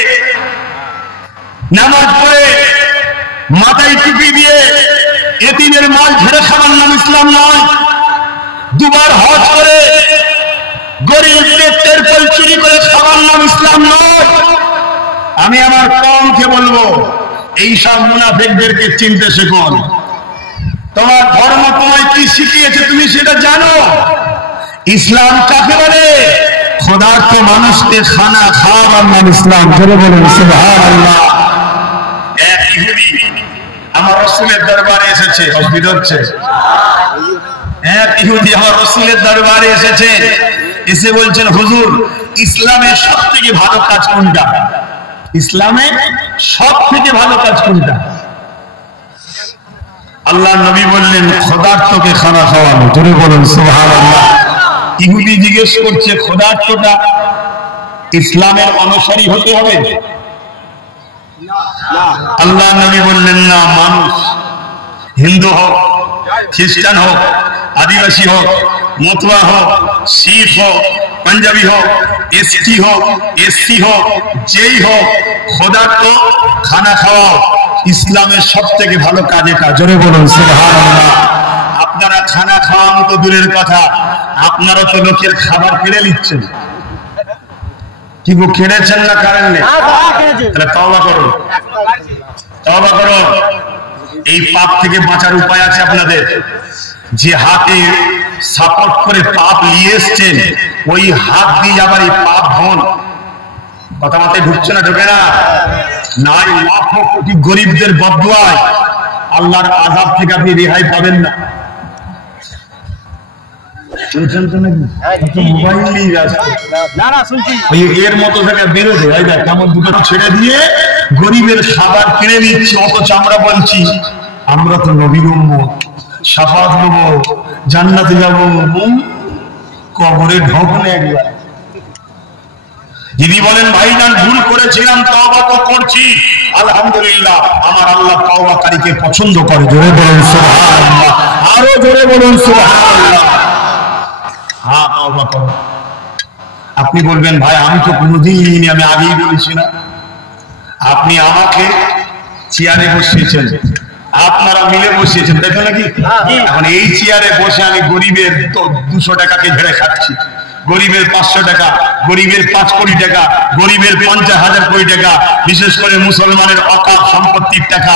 নামাজ পড়ে, মাথায় টুপি দিয়ে এতিমের মাল ঝেড়ে খাবার নাম ইসলাম নয়। দুবার হজ করে গরিবদের তেরপল চুরি করে খাবার নাম ইসলাম নয়। আমি আমার কমকে বলবো, এই সব মুনাফিকদেরকে চিনতে শেখুন। তোমার ধর্ম তোমায় কি শিখিয়েছে তুমি সেটা জানো। ইসলাম কাকে বলে? খোদার্থ মানুষকে খানা খাওয়াবার নাম ইসলাম। জোরে বলুন সুবহানাল্লাহ। এক ইহুদি আমার রাসূলের দরবারে এসেছে, অসুবিধা হচ্ছে? এক ইহুদি আমার রাসূলের দরবারে এসেছে, এসে বলছেন, হুজুর ইসলামের সব থেকে ভালো কাজ কোনটা? ইসলামে সব থেকে ভালো কাজ কোনটা? আল্লাহ নবী বললেন, খোদার্থকে খানা খাওয়ানো। জোরে বলুন সুবহানাল্লাহ। ইহুদি জিজ্ঞেস করছে, খোদার্থটা ইসলামের অনুসারী হতে হবে? আল্লাহ নবী বললেন, না, মানুষ, হিন্দু হোক, খ্রিস্টান হোক, আদিবাসী হোক, মতুয়া হোক, শিখ হোক, পাঞ্জাবি হোক, এসটি হোক, এসসি হোক, যেই হোক, খোদার তো খানা খাওয়াও ইসলামের সব থেকে ভালো কাজ এটা। জোরে বলুন সুবহানাল্লাহ। আপনারা খানা খাওয়ানো তো দূরের কথা, আপনারা তো লোকের খাবার কেড়ে নিচ্ছেন। কি গো, কেড়েছেন না কারেন নেই? তাহলে তওবা করুন, তওবা করুন। এই পাপ থেকে বাঁচার উপায় আছে আপনাদের। যে হাতে সাপোর্ট করে পাপ নিয়ে এসছেন, ওই হাত দিয়ে আবার এই পাপ হন। কথা মাথায় ঢুকছে না? ঢোকে না? নাই, লাখো কোটি গরিবদের বদদুয়ায় আল্লাহর আযাব থেকে আপনি রেহাই পাবেন না। এর মতো থেকে বেরোবে, কেমন দুটো ছেড়ে দিয়ে গরিবের খাবার কিনে নিচ্ছে। অথচ আমরা বলছি আমরা তো নবীর উম্মত, শাফাত নেবো, জান্নাতে যাবো, কবরে ঢোকলে একবার। যদি বলেন ভাইজান ভুল করেছিলাম, তওবা তো করছি, আলহামদুলিল্লাহ আমার আল্লাহ তাওবাকারীকে পছন্দ করে। জোরে বলুন সুবহানাল্লাহ, আরো জোরে বলুন সুবহানাল্লাহ। হ্যাঁ তাওবা করো। আপনি বলবেন ভাই আমি তো কোনোদিন, আমি আগেই বলেছি না। আপনি আমাকে চেয়ারে বসিয়েছেন, আপনারা মিলে বসিয়েছেন, তাই তো নাকি? এখন এই চেয়ারে বসে আমি গরিবের 200 টাকাকে ঝেড়ে খাচ্ছি, গরিবের 500 টাকা, গরিবের 5 কোটি টাকা, গরিবের 50,000 কোটি টাকা, বিশেষ করে মুসলমানের অকাপ সম্পত্তির টাকা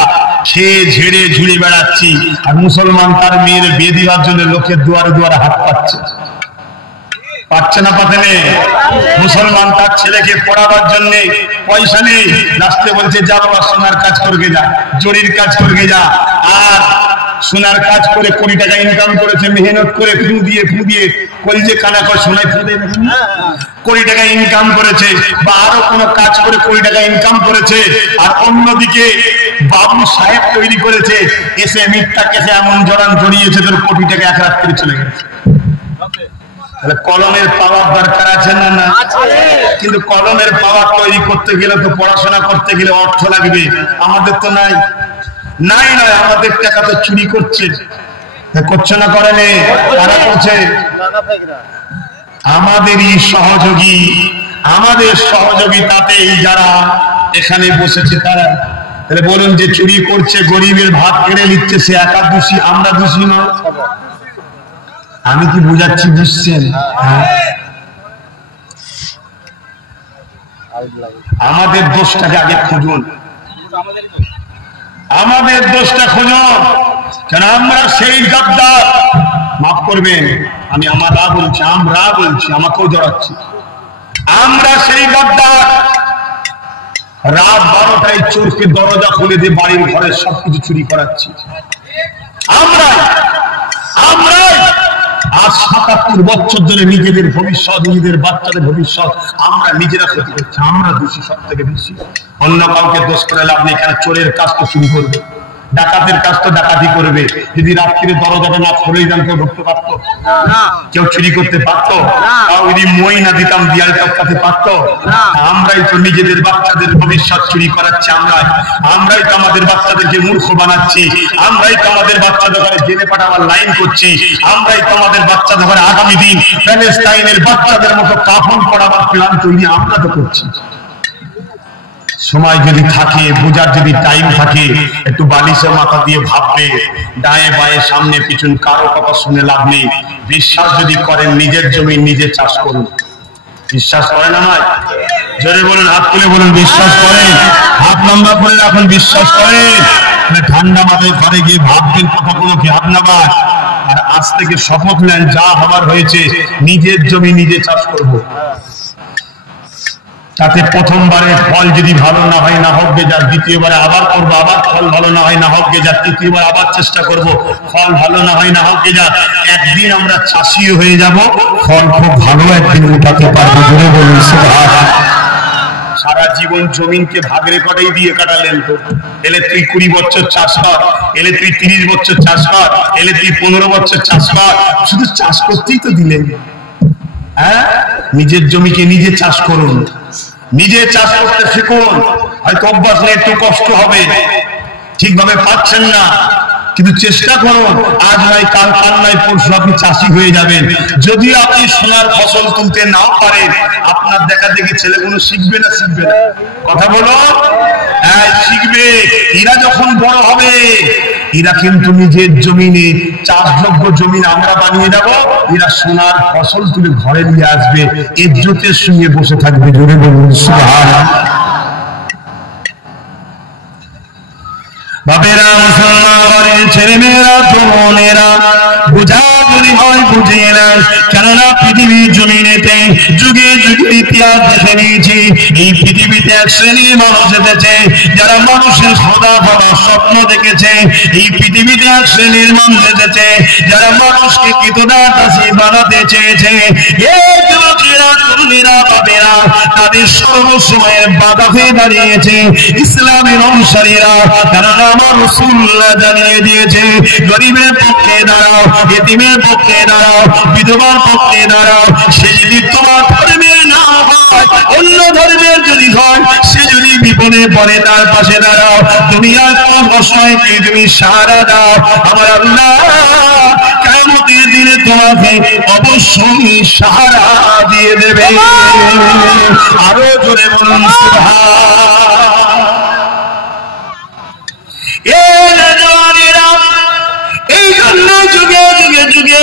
খেয়ে ঝেড়ে ঝুড়ে বেড়াচ্ছি। আর মুসলমান তার মেয়ের বিয়ে দেওয়ার জন্য লোকের দুয়ারে দুয়ারে হাত পাচ্ছে, পাচ্ছে না পাতে নেই। মুসলমান তার ছেলেকে পড়াবার জন্য পয়সা নেই, রাস্তায় বলছে যা বাবা সোনার কাজ করবে যা, জরির কাজ করবে যা। আর সোনার কাজ করে কোটি টাকা ইনকাম করেছে, মেহনত করে ফু দিয়ে কলজে কানা করে সোনায় ফু দিয়ে কোটি টাকা ইনকাম করেছে, বা আরো কোনো কাজ করে কোটি টাকা ইনকাম করেছে। আর অন্যদিকে বাবু সাহেব তৈরি করেছে, এসে মিথ্যা কেসে এমন জড়িয়েছে তোর কোটি টাকা এক রাত্রে চলে গেছে। তাহলে কলমের পাওয়ার দরকার আছে না? না, কিন্তু কলমের পাওয়ার তৈরি করতে গেলে তো পড়াশোনা করতে গেলে অর্থ লাগবে। আমাদের তো নাই, নয় আমাদের টাকা তো চুরি করছে, করছে না, করেনি, তারা করছে। আমাদেরই সহযোগী, আমাদের সহযোগিতাতেই যারা এখানে বসেছে তারা। তাহলে বলুন, যে চুরি করছে, গরিবের ভাত কেড়ে নিচ্ছে, সে একা দোষী, আমরা দোষী নয়? আমি কি বুঝাচ্ছি, বুঝছেন? আমাদের দোষটাকে আগে খুঁজুন, আমাদের দোষটা খুঁজুন। কেন আমরা সেই গাদ্দার, মাফ করবেন আমি আমরা বলছি, আমাকেও জড়াচ্ছি, আমরা সেই গাদ্দার। রাত 12টায় চোরকে দরজা খুলে দিয়ে বাড়ির ঘরের সবকিছু চুরি করাচ্ছি আমরাই। আজ 77 বছর ধরে নিজেদের ভবিষ্যৎ, নিজেদের বাচ্চাদের ভবিষ্যৎ আমরা নিজেরা ক্ষতি করছি, আমরা দোষী সব থেকে বেশি। অন্য কাউকে দোষ করে লাভ নেই। কেন চোরের কাজ তো শুরু করবে, ডাকাতের কাজ তো ডাকাতি করবে। যদি রাত্রিরে দরজাটা না খুলেই যান, কেউ ঢুকতে পারতো? কেউ চুরি করতে পারতো? যদি মই না দিতাম দিয়াল টপকাতে পারতো? আমরাই তো নিজেদের বাচ্চাদের ভবিষ্যৎ চুরি করাচ্ছি, আমরাই তো আমাদের বাচ্চাদেরকে মূর্খ বানাচ্ছি, আমরাই তো আমাদের বাচ্চাদের ঘরে জেলে পাঠাবার লাইন করছি, আমরাই তো আমাদের বাচ্চাদের ঘরে আগামী দিন প্যালেস্টাইনের বাচ্চাদের মতো কাফন পড়াবার প্ল্যান তৈরি আমরা তো করছি। সময় যদি থাকে, বোঝার যদি টাইম থাকে, একটু বালিশে মাথা দিয়ে ভাববে, ডায়ে বায়ে সামনে পিছন কারো কথা শুনে লাভ নেই। বিশ্বাস যদি করেন, নিজের জমি নিজে চাষ করুন। বিশ্বাস করেন আমায়? জোরে বলুন, হাত তুলে বলুন বিশ্বাস করেন। হাত লম্বা করে রাখুন, বিশ্বাস করেন। ঠান্ডা মাথায় ঘরে গিয়ে ভাববেন, কথা কোনো কি হাত নাবার। আর আজ থেকে শপথ নেন, যা হবার হয়েছে নিজের জমি নিজে চাষ করব। তাতে প্রথমবারে ফল যদি ভালো না হয়, না হোক বেজার, দ্বিতীয়বারে আবার করবো, আবার ফল ভালো না হয়, না হোক বেজার, তৃতীয়বার আবার চেষ্টা করব, ফল ভালো না হয়, না হোক বেজার। একদিন আমরা চাষিও হয়ে যাব, ফল খুব ভালো একদিন উঠাতে পারবো। জোরে বলুন সুবহানাল্লাহ। সারা জীবন জমিনকে ভাগ রেকর্ডেই দিয়ে কাটালেন তো। এলে তুই 20 বছর চাষ কর, এলে তুই 30 বছর চাষ কর, এলে তুই 15 বছর চাষ কর, শুধু চাষ করতেই তো দিলেন। হ্যাঁ, নিজের জমিকে নিজে চাষ করুন, নিজে চাষ করতে শিখুন। হয়তো অভ্যাস নেই, একটু কষ্ট হবে, ঠিকভাবে পাচ্ছেন না, কিন্তু চেষ্টা করুন। আজ নয় কাল, কাল নয় পরশু আপনি চাষি হয়ে যাবেন। যদিও আপনি সোনার ফসল তুলতে নাও পারেন, আপনার দেখা দেখি ছেলেগুলো শিখবে না? শিখবে না? কথা বলো, হ্যাঁ শিখবে। এরা যখন বড় হবে, এরা কিন্তু নিজের জমিনে চাষযোগ্য জমিন আমরা বানিয়ে দেব, এরা সোনার ফসল তুলে ঘরে নিয়ে আসবে, ইজ্জতের সঙ্গে বসে থাকবে। জোরে বলুন সুবহানাল্লাহ। বাপেরা, মুসলমানের ছেলে মেয়েরা, তরুণেরা, বুঝা যদি হয় বুঝিয়ে না। কেননা পৃথিবীর জমিনেতে যুগে যুগে ইতিহাস দেখে নিয়েছি, এই পৃথিবীতে এক শ্রেণীর মানুষ এসেছে যারা মানুষের খোদা হওয়ার স্বপ্ন দেখেছে। এই পৃথিবীতে এক শ্রেণীর মানুষ এসেছে যারা মানুষকে কৃতদাসী বানাতে চেয়েছে। এই যুবকেরা, তরুণেরা, বাপেরা, তাদের সর্বসময়ের বাধা হয়ে দাঁড়িয়েছে ইসলামের অনুসারীরা। কেননা আমার রাসূলুল্লাহ জানিয়ে দিয়েছে, গরিবের পক্ষে দাঁড়াও, এতিমের পক্ষে দাঁড়াও, বিধবার পক্ষে দাঁড়াও। সে যদি তোমার ধর্মের না হয়, অন্য ধর্মের যদি হয়, সে যদি বিপদে পড়ে তার পাশে দাঁড়াও, দুনিয়ার কোন অসহায়কে তুমি সাহারা দাও, আমার আল্লাহ কিয়ামতের দিনে তোমাকে অবশ্যই সাহারা দিয়ে দেবে। আরো জোরে বলুন এই জন্য যুগে যুগে যুগে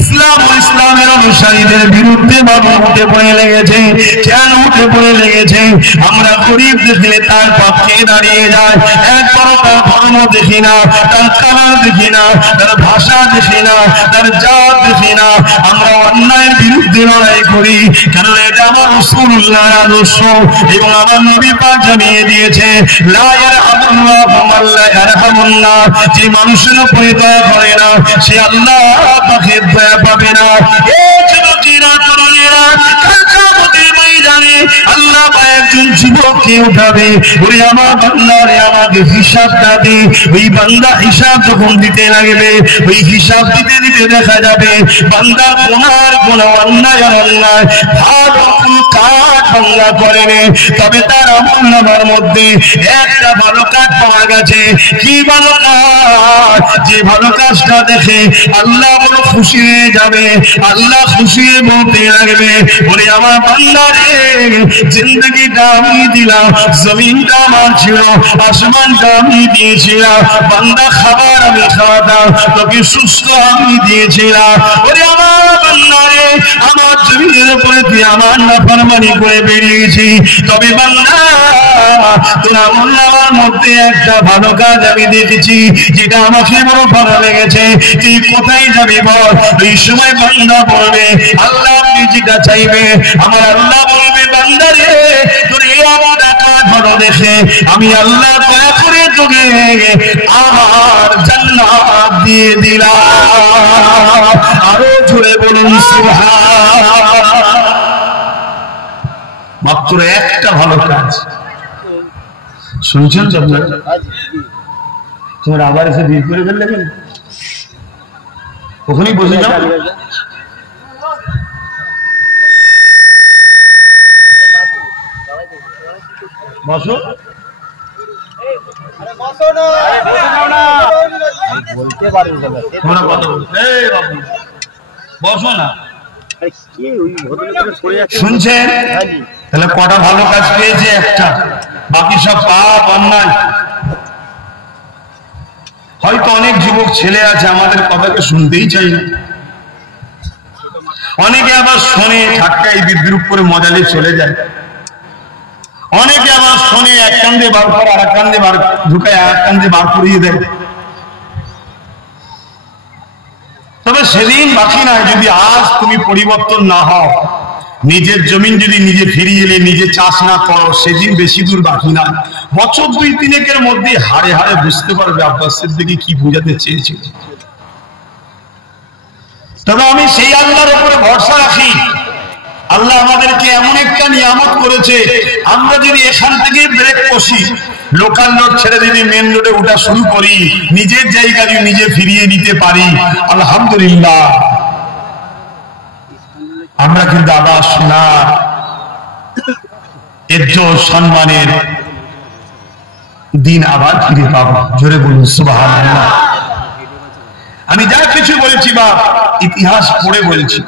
ইসলাম ও ইসলামের অনুসারীদের বিরুদ্ধে মানুষ উঠে পড়ে লেগেছে। কেন উঠে পড়ে লেগেছে? আমরা গরিব দেখলে তার পক্ষে দাঁড়িয়ে যায়, একবারও তার ধর্ম দেখি না, তার কালার দেখি না, তার ভাষা দেখি না, তার জাত দেখি না, আমরা অন্যায়ের বিরুদ্ধে লড়াই করি। কারণ এটা আমার রাসূলুল্লাহর আদর্শ এবং আমার নবী পাক জানিয়ে দিয়েছে, লা ইয়ারহামুল্লাহু মান লা ইয়ারহামুন্নাস, যে মানুষের উপরে দয়া করে না সে আল্লাহ পাকের দয়া পাবে না। এই যুবকেরা তরুণেরা কিয়ামতের ময়দানে আল্লাহ পাক একজন যুবককে উঠাবে, ওরে আমার বান্দা রে আমাকে হিসাবটা দে। ওই বান্দা হিসাব যখন দিতে লাগবে, ওই হিসাব দিতে দিতে দেখা যাবে বান্দার গুনার গুনাহ, অন্যায় আর অন্যায়, ভালো কোনো কাজ বান্দা করেনি, তবে তার আমলনামার মধ্যে একটা ভালো কাজ পাওয়া গেছে। কি ভালো কাজ? যে ভালো কাজটা দেখে আল্লাহ বড় খুশি হয়ে যাবে। আল্লাহ খুশি হয়ে বলতে লাগবে, ওরে আমার বান্দা রে, জিন্দগিটা আমি দিলাম, জমিনটা আমার ছিল, আসমানটা আমি দিয়েছিলাম, বান্দা খাবার আমি খাওয়াতাম, তোকে সুস্থ আমি দিয়েছিলাম। ওরে আমার বান্দা রে, আমার জমিনের উপরে তুই আমার নাফরমানি করে বেরিয়েছি, তবে বান্দা তোর আমলনামার মধ্যে একটা ভালো কাজ আমি দেখেছি, যেটা আমাকে বড় ভালো লেগেছে। তুই কোথায় যাবি বল? এই সময় বান্দা বলবে, আল্লাহ আপনি যেটা চাইবে। আমার আল্লাহ বলবে, বান্দা রে, তোর এই আমলটা কাজ ভালো দেখে আমি আল্লাহ দয়া করে তোকে আমার জান্নাত দিয়ে দিলাম। আরো জোরে বলুন সুবহান। মাত্র একটা ভালো কাজ শুনছেন তো আপনারা? তোমার আবার এসে ভিড় করে ফেললে কেন? ওখানেই বসে যাও। বসো, তোমরা কথা বলো। এই বাবু বসো না। শুনছেন? তাহলে কটা ভালো কাজ পেয়েছে? একটা, বাকি সব পাপ অন্যায়। হয়তো অনেক যুবক ছেলে আছে আমাদের কথাকে শুনতেই চাই না, অনেকে আবার শোনে ঠাট্টায় বিদ্রুপ করে মজা নিয়ে চলে যায়, অনেকে আবার শোনে এক কান্দে বার করে আর এক কান্দে বার ঢুকায় আর এক কান্দে বার করিয়ে দেয়। তবে সেদিন বাকি নাই, যদি আজ তুমি পরিবর্তন না হও, নিজের জমিন যদি নিজে ফিরিয়ে এলে নিজে চাষ না করো, সেদিন বেশি দূর বাকি না। বছর 2-3 মধ্যে হারে হারে বুঝতে পারবে আব্বাস সিদ্দিকী কি বোঝাতে চেয়েছিল। তবে আমি সেই আল্লাহর উপরে ভরসা রাখি, আল্লাহ আমাদেরকে এমন একটা নিয়ামত করেছে, আমরা যদি এখান থেকে ব্রেক কষি, লোকাল রোড ছেড়ে যদি মেন রোডে ওঠা শুরু করি, নিজের জায়গা যদি নিজে ফিরিয়ে নিতে পারি, আলহামদুলিল্লাহ আমরা কিন্তু আবার শোনা ইজ্জত সম্মানের দিন আবার ফিরে পাবো। জোরে বলুন সুবহানাল্লাহ। আমি যা কিছু বলেছি বা ইতিহাস পড়ে বলছি।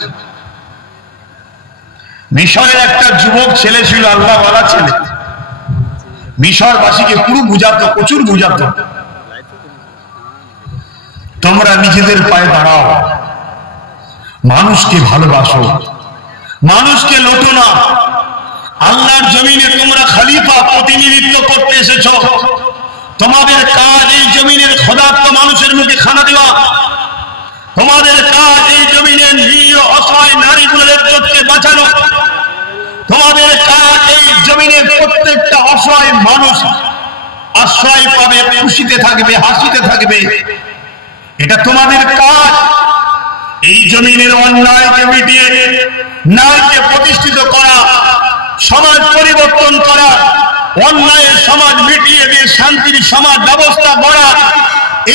মিশরের একটা যুবক ছেলে ছিল, আল্লাহ ওয়ালা ছেলে, মিশরবাসীকে পুরো বুঝাতো, প্রচুর বুঝাতো, তোমরা নিজেদের পায়ে দাঁড়াও, মানুষকে ভালোবাসো, মানুষকে লোটো না, আল্লাহর জমিনে তোমরা খলিফা প্রতিনিধিত্ব করতে এসেছো, তোমাদের কাজ এই জমিনের ক্ষুধার্ত মানুষের মুখে খানা দেওয়া, তোমাদের কাজ এই জমিনের নিরীহ অসহায় নারীগুলোর ইজ্জতকে বাঁচানো, তোমাদের কাজ এই জমিনের প্রত্যেকটা অসহায় মানুষ আশ্রয় পাবে, খুশিতে থাকবে, হাসিতে থাকবে, এটা তোমাদের কাজ। এই জমিনের অন্যায়কে মিটিয়ে ন্যায়কে প্রতিষ্ঠিত করা, সমাজ পরিবর্তন করা, অন্যায়ের সমাজ মিটিয়ে দিয়ে শান্তির সমাজ ব্যবস্থা করা।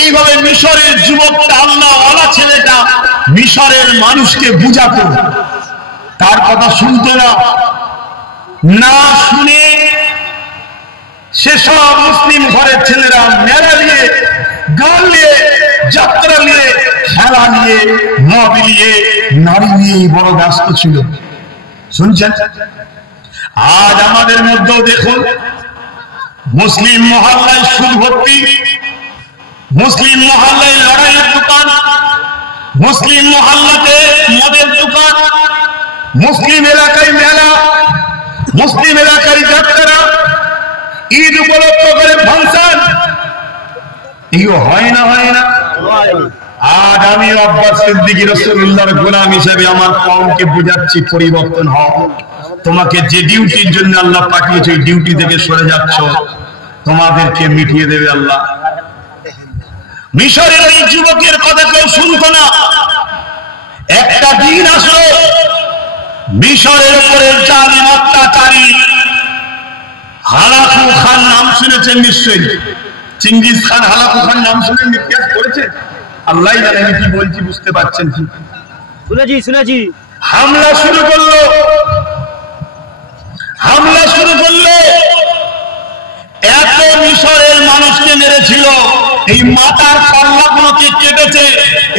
এইভাবে মিশরের যুবকটা, আল্লাহ ওয়ালা ছেলেটা মিশরের মানুষকে বুঝাতো, তার কথা শুনতো না, না শুনে সেসব মুসলিম ঘরের ছেলেরা মেলা নিয়ে, গান নিয়ে, যাত্রা নিয়ে, খেলা নিয়ে, মদ নিয়ে, নারী নিয়ে বড় ব্যস্ত ছিল। শুনছেন? আজ আমাদের মধ্যেও দেখুন মুসলিম মহল্লায় সুদ ভর্তি, মুসলিম মহল্লায় লড়াইয়ের দোকান, মুসলিম মহল্লাতে মদের দোকান, মুসলিম এলাকায় মেলা, মুসলিম এলাকায় যাত্রা, ঈদ উপলক্ষ করে ফাংশন, এগুলো হয় না? হয় না? আজ আমি আব্বাস সিদ্দিকী রাসূলুল্লাহর গোলাম হিসেবে আমার কওমকে বুঝাচ্ছি পরিবর্তন হও। তোমাকে যে ডিউটির জন্য আল্লাহ পাঠিয়েছে ওই ডিউটি থেকে সরে যাচ্ছ, তোমাদেরকে মিটিয়ে দেবে আল্লাহ। মিশরের ওই যুবকের কথা কেউ শুনতো না। একটা দিন আসলো, মিশরের উপরে জালিম অত্যাচারী হালাকু খান, নাম শুনেছেন নিশ্চয়ই, চিঙ্গিস খান হালাকু খান নাম শুনেন? ইতিহাস করেছেন? আল্লাহ জানে আমি কি বলছি, বুঝতে পারছেন কি? শুনেছি। হামলা শুরু করলো, এত মিশরের মানুষকে মেরেছিল, এই মাথার পাল্লাগুলোকে কেটেছে,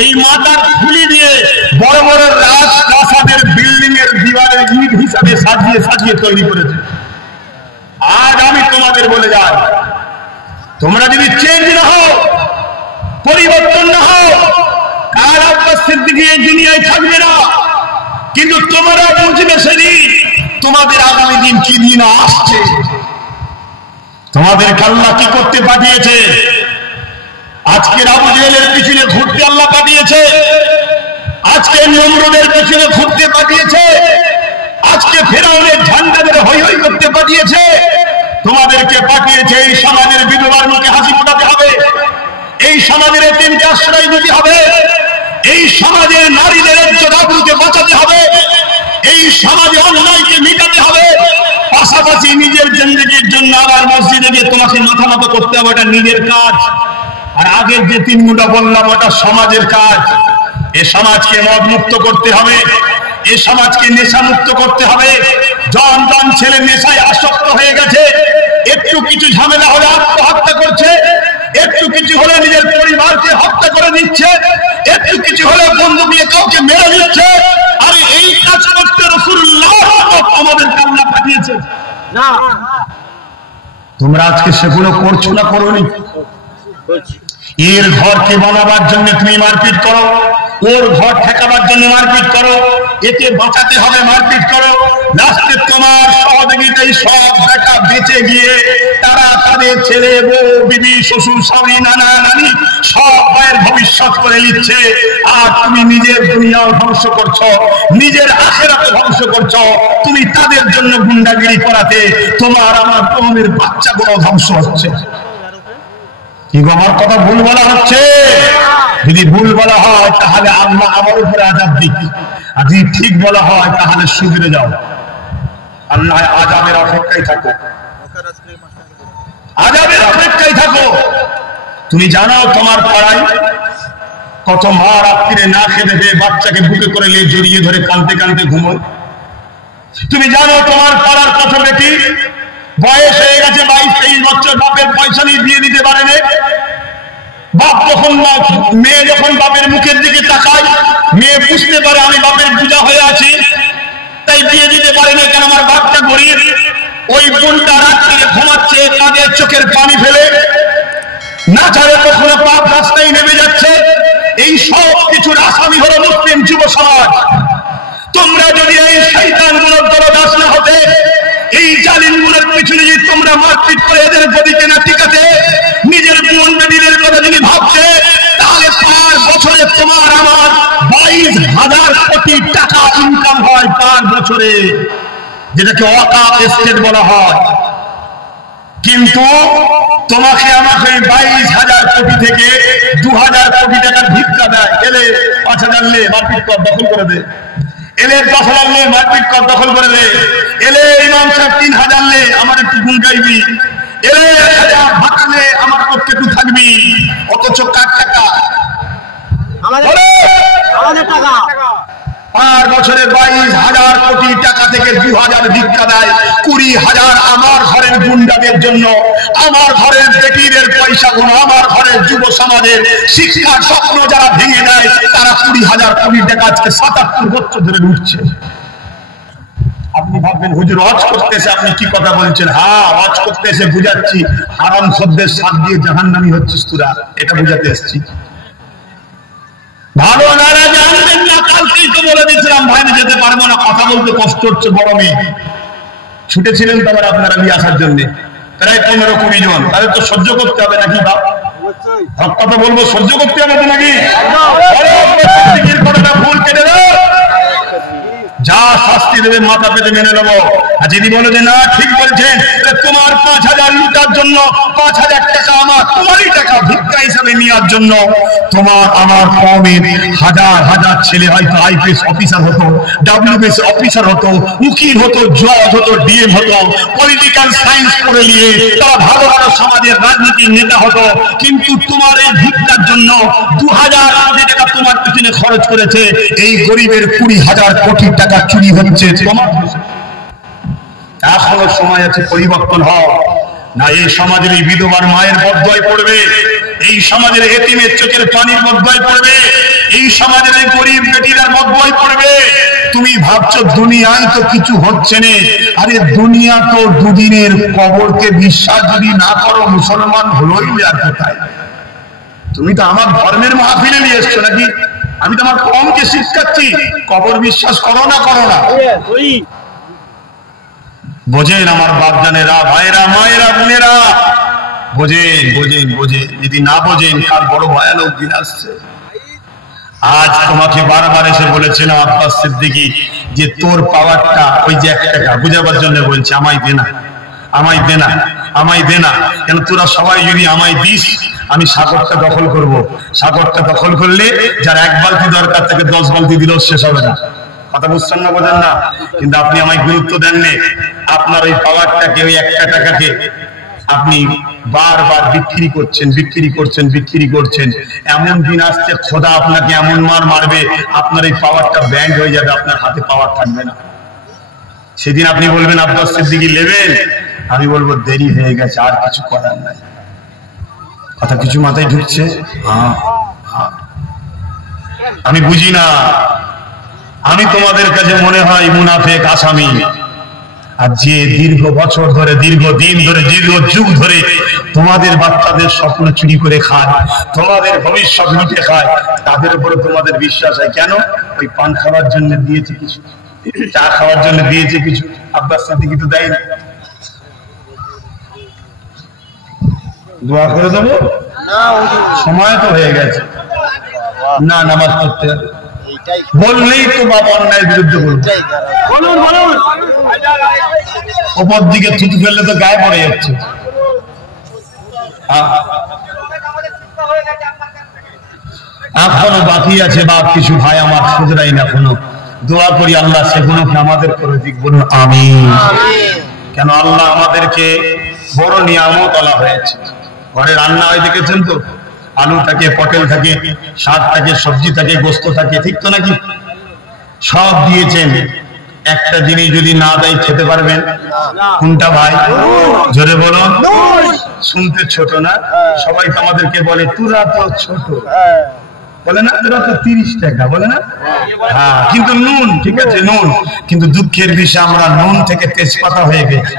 এই মাথার খুলি দিয়ে বড় বড় রাজপ্রাসাদের বিল্ডিং এর দিওয়ালের ইট হিসাবে সাজিয়ে সাজিয়ে তৈরি করেছে। আজ আমি তোমাদের বলে যাই, তোমরা যদি চেঞ্জ না হও, পরিবর্তন না হও, কাল আব্বাস সিদ্দিকী এই দুনিয়ায় থাকবে না। কিন্তু তোমরা বুঝবে সেদিন তোমাদের আগামী দিন কি দিন আসছে। তোমাদের আল্লাহ কি করতে পাঠিয়েছে? আজকে আবু জেহেলের পিছনে ঘুরতে আল্লাহ পাঠিয়েছে, আজকে নমরুদের পিছনে ঘুরতে পাঠিয়েছে, আজকে ফেরাউনের ঝান্ডা ধরে হই হই করতে পাঠিয়েছে। তোমাদেরকে পাঠিয়েছে এই সমাজের বিধবার মুখে হাসি ফোটাতে হবে, এই সমাজের এতিমকে আশ্রয় দিতে হবে, এই সমাজের নারীদের ইজ্জত-আবরুকে বাঁচাতে হবে, এই সমাজে অন্যায়কে মিটাতে হবে। পাশাপাশি নিজের জিন্দেগির জন্য আবার মসজিদে গিয়ে তোমাকে মাথা নত করতে হবে, এটা নিজের কাজ। আর আগের যে তিনগুলো বললাম ওটা সমাজের কাজ। এ সমাজকে মদ মুক্ত করতে হবে, এ সমাজকে নেশা মুক্ত করতে হবে। জন জন ছেলে নেশায় আসক্ত হয়ে গেছে, একটু কিছু ঝামেলা হলে আত্মহত্যা করছে, একটু কিছু হলে নিজের পরিবারকে হত্যা করে দিচ্ছে, একটু কিছু হলে বন্ধু নিয়ে কাউকে মেরে দিচ্ছে। আর এই কাজ করতে রাসূলুল্লাহ আমাদেরকে আল্লাহ পাঠিয়েছে না। তোমরা আজকে সেগুলো করছো না? করোনি? এর ঘরকে বানাবার জন্য তুমি মারপিট করো, ওর ঘর ঠেকাবার জন্য মারপিট করো, একে বাঁচাতে হবে মারপিট করো। লাস্টে তোমার সহযোগিতায় সব বেটা বেঁচে গিয়ে তারা তাদের ছেলে, বউ, বিবি, শ্বশুর, স্বামী, নানা নানি সব ভাইয়ের ভবিষ্যৎ করে নিচ্ছে। আর তুমি নিজের দুনিয়াও ধ্বংস করছো, নিজের আখিরাতও ধ্বংস করছো। তুমি তাদের জন্য গুন্ডাগিরি করাতে তোমার আমার কওমের বাচ্চাগুলো ধ্বংস হচ্ছে। কি আমার কথা ভুল বলা হচ্ছে? যদি ভুল বলা হয় তাহলে আল্লাহ আমার উপরে আযাব দিক, আর যদি ঠিক বলা হয় তাহলে শুধরে যাও। আল্লাহ আযাবের অপেক্ষায় থাকো, আযাবের অপেক্ষায় থাকো। তুমি জানো তোমার পাড়ায় কত মা রাত্রিরে না খেতে পেয়ে বাচ্চাকে বুকে করে নিয়ে জড়িয়ে ধরে কাঁদতে কাঁদতে ঘুমোয়। তুমি জানো তোমার পাড়ার কত বেটি বয়স হয়ে গেছে 22-23 বছর, বাপের পয়সা নিয়ে বিয়ে দিতে পারে না। বাপ যখন মেয়ে যখন বাপের মুখের দিকে তাকায়, মেয়ে বুঝতে পারে আমি বাপের পূজা হয়ে আছি, তাই বিয়ে দিতে পারে না, কেন আমার বাপটা গরিব। ওই বোনটা রাত্রে ঘুমাচ্ছে, কাঁধে চোখের পানি ফেলে, না ছাড়ে কখনো পাপ রাস্তায় নেমে যাচ্ছে। এই সব কিছুর আসামি হলো মুসলিম যুব সমাজ। তোমরা যদি এই শয়তানগুলোর দরদাস না হতে, এই জালিমগুলোর পিছনে যদি তোমরা মারপিট করে এদের গদিকে না টিকাতে, নিজের বোন বেটিদের কথা যদি ভাবছে, তাহলে 5 বছরে তোমার আমার 22,000 কোটি টাকা ইনকাম হয় 5 বছরে, যেটাকে ওয়াকাফ এস্টেট বলা হয়। কিন্তু তোমাকে আমাকে 22,000 কোটি থেকে 2,000 কোটি টাকার ভিক্ষা দেয়। এলে 5,000 লে মারপিট কর, দখল করে দে। এলে 10,000 লে মারপিট কর, দখল করে দে। এলে ইমাম সাহেব 3,000 লে আমার একটু গুণ গাইবি। এলে 1,000 ভাতা লে আমার পক্ষে একটু থাকবি। অথচ কার টাকা? আমাদের টাকা। আর বছরে 22,000 কোটি টাকা থেকে 2,000 ভিক্ষা দেয়, 20,000 আমার ঘরের গুন্ডাদের জন্য, আমার ঘরের বেটিদের পয়সা গুলো, আমার ঘরের যুব সমাজের শিক্ষার স্বপ্ন যারা ভেঙে দেয়, তারা 20,000 কোটি টাকা আজকে 77 বছর ধরে লুটছে। আপনি ভাববেন হুজুর ওয়াজ করতেছে, আপনি কি কথা বলছেন? হ্যাঁ, ওয়াজ করতেছে, বুঝাচ্ছি হারাম শব্দের সাথ দিয়ে জাহান্নামী হচ্ছিস তোরা, এটা বুঝাতে এসেছি। ভালো নারা জানবেন না, কালকেই তো বলে দিয়েছিলাম ভাইনে যেতে পারবো না, কথা বলতে কষ্ট হচ্ছে, গরমে ছুটেছিলেন তারপর আপনারা নিয়ে আসার জন্য প্রায় 15-20 জন, তাদের তো সহ্য করতে হবে নাকি বাপ? কথা বলবো, সহ্য করতে হবে তো নাকি? ভুল কেটে দাও, যা শাস্তি দেবে মাথা পেতে মেনে নেবো। আর যদি বলো যে না ঠিক বলছেন, তোমার 5,000 লুটার জন্য 5,000 টাকা আমার তোমারই টাকা ভিক্ষা হিসাবে নেওয়ার জন্য তোমার আমার কমের হাজার হাজার ছেলে হয়তো আইপিএস অফিসার হতো, ডাব্লিউবিএস অফিসার হতো, উকিল হতো, জজ হতো, ডিএম হতো, পলিটিক্যাল সায়েন্স পড়ে নিয়ে তারা ভালো ভালো সমাজের রাজনীতির নেতা হতো, কিন্তু তোমার এই ভিক্ষার জন্য 2,000 কোটি টাকা তোমার পিছনে খরচ করেছে, এই গরিবের 20,000 কোটি টাকা চুরি হচ্ছে তোমার। এখনো সময় আছে, পরিবর্তন হও না। এই সমাজের এই বিধবার মায়ের বদয় পড়বে, এই সমাজের এতিমের চোখের পানির বদয় পড়বে, এই সমাজের এই গরিব বেটিরার বদয় পড়বে। তুমি ভাবছো দুনিয়ায় তো কিছু হচ্ছে না, আরে দুনিয়া তো দুদিনের, কবরকে বিশ্বাস যদি না করো মুসলমান হলোই আর কোথায়? তুমি তো আমার ধর্মের মাহফিলে নিয়ে এসছো নাকি? আমি তো আমার কমকে শিক্ষাচ্ছি, কবর বিশ্বাস করো না করো না? বোঝেন আমার বাপজানেরা, ভাইরা, মায়েরা, বোনেরা, বোঝেন বোঝেন বোঝেন। যদি না বোঝেন কার বড় ভয়ানক দিন আসছে। আজ তোমাকে বারবার এসে বলেছিলাম আব্বাস সিদ্দিকী যে তোর পাওয়ারটা ওই যে 1 টাকা বুঝাবার জন্য বলছে, আমায় দে না, আমায় দে না, আমায় দে না, কেন তোরা সবাই যদি আমায় দিস আমি সাগরটা দখল করব। সাগরটা দখল করলে যার 1 বালতি দরকার তাকে 10 বালতি দিলেও শেষ হবে না। কথা বুঝছেন না, বোঝেন না? কিন্তু আপনি আমায় গুরুত্ব দেননি। আপনার ওই পাওয়ারটাকে, ওই 1 টাকাকে আপনি বারবার বিক্রি করছেন, বিক্রি করছেন, বিক্রি করছেন। এমন দিন আসছে খোদা আপনাকে এমন মার মারবে, আপনার এই পাওয়ারটা ব্যান্ড হয়ে যাবে, আপনার হাতে পাওয়ার থাকবে না। সেদিন আপনি বলবেন আব্বাস সিদ্দিকী নেবেন, আমি বলবো দেরি হয়ে গেছে, আর কিছু করার নাই। কথা কিছু মাথায় ঢুকছে? হ্যাঁ, আমি বুঝি না, আমি তোমাদের কাছে মনে হয় মুনাফেক আসামি। আর যে দীর্ঘ বছর ধরে, দীর্ঘ দিন ধরে, দীর্ঘ যুগ ধরে তোমাদের বাচ্চাদের স্বপ্ন চুরি করে খায়, তোমাদের ভবিষ্যৎ লুটে খায়, তাদের উপরে তোমাদের বিশ্বাস হয় কেন? ওই পান খাওয়ার জন্য দিয়েছে কিছু, চা খাওয়ার জন্য দিয়েছে কিছু, আব্বাস সিদ্দিকী তো দেয়নি। দোয়া করে দেবো, সময় তো হয়ে গেছে না, নামাজ পড়তে হবে। বললেই তো বাবা অন্যায়ের বিরুদ্ধে বলুন, বলুন। ওপর দিকে থুতু ফেললে তো গায়ে পড়ে যাচ্ছে। এখনো বাকি আছে বাপ কিছু, ভাই আমার শুধরাই না, এখনো দোয়া করি আল্লাহ সেগুলোকে আমাদের করে দিক, বলুন আমিন। কেন আল্লাহ আমাদেরকে বড় নিয়ামত আলা হয়েছে। ঘরে রান্না হয় দেখেছেন তো, আলু থাকে, পটল থাকে, শাক থাকে, সবজি থাকে, গোস্ত থাকে, ঠিক তো নাকি? সব দিয়েছেন। একটা জিনিস যদি না দেয় খেতে পারবেন? কোনটা ভাই? জোরে বলো। শুনতে ছোট না? সবাই তো আমাদেরকে বলে তোরা তো ছোট, বলে না? তোরা তো 30 টাকা, বলে না? হ্যাঁ, কিন্তু নুন, ঠিক আছে নুন, কিন্তু দুঃখের বিষয় আমরা নুন থেকে তেজপাতা হয়ে গেছি।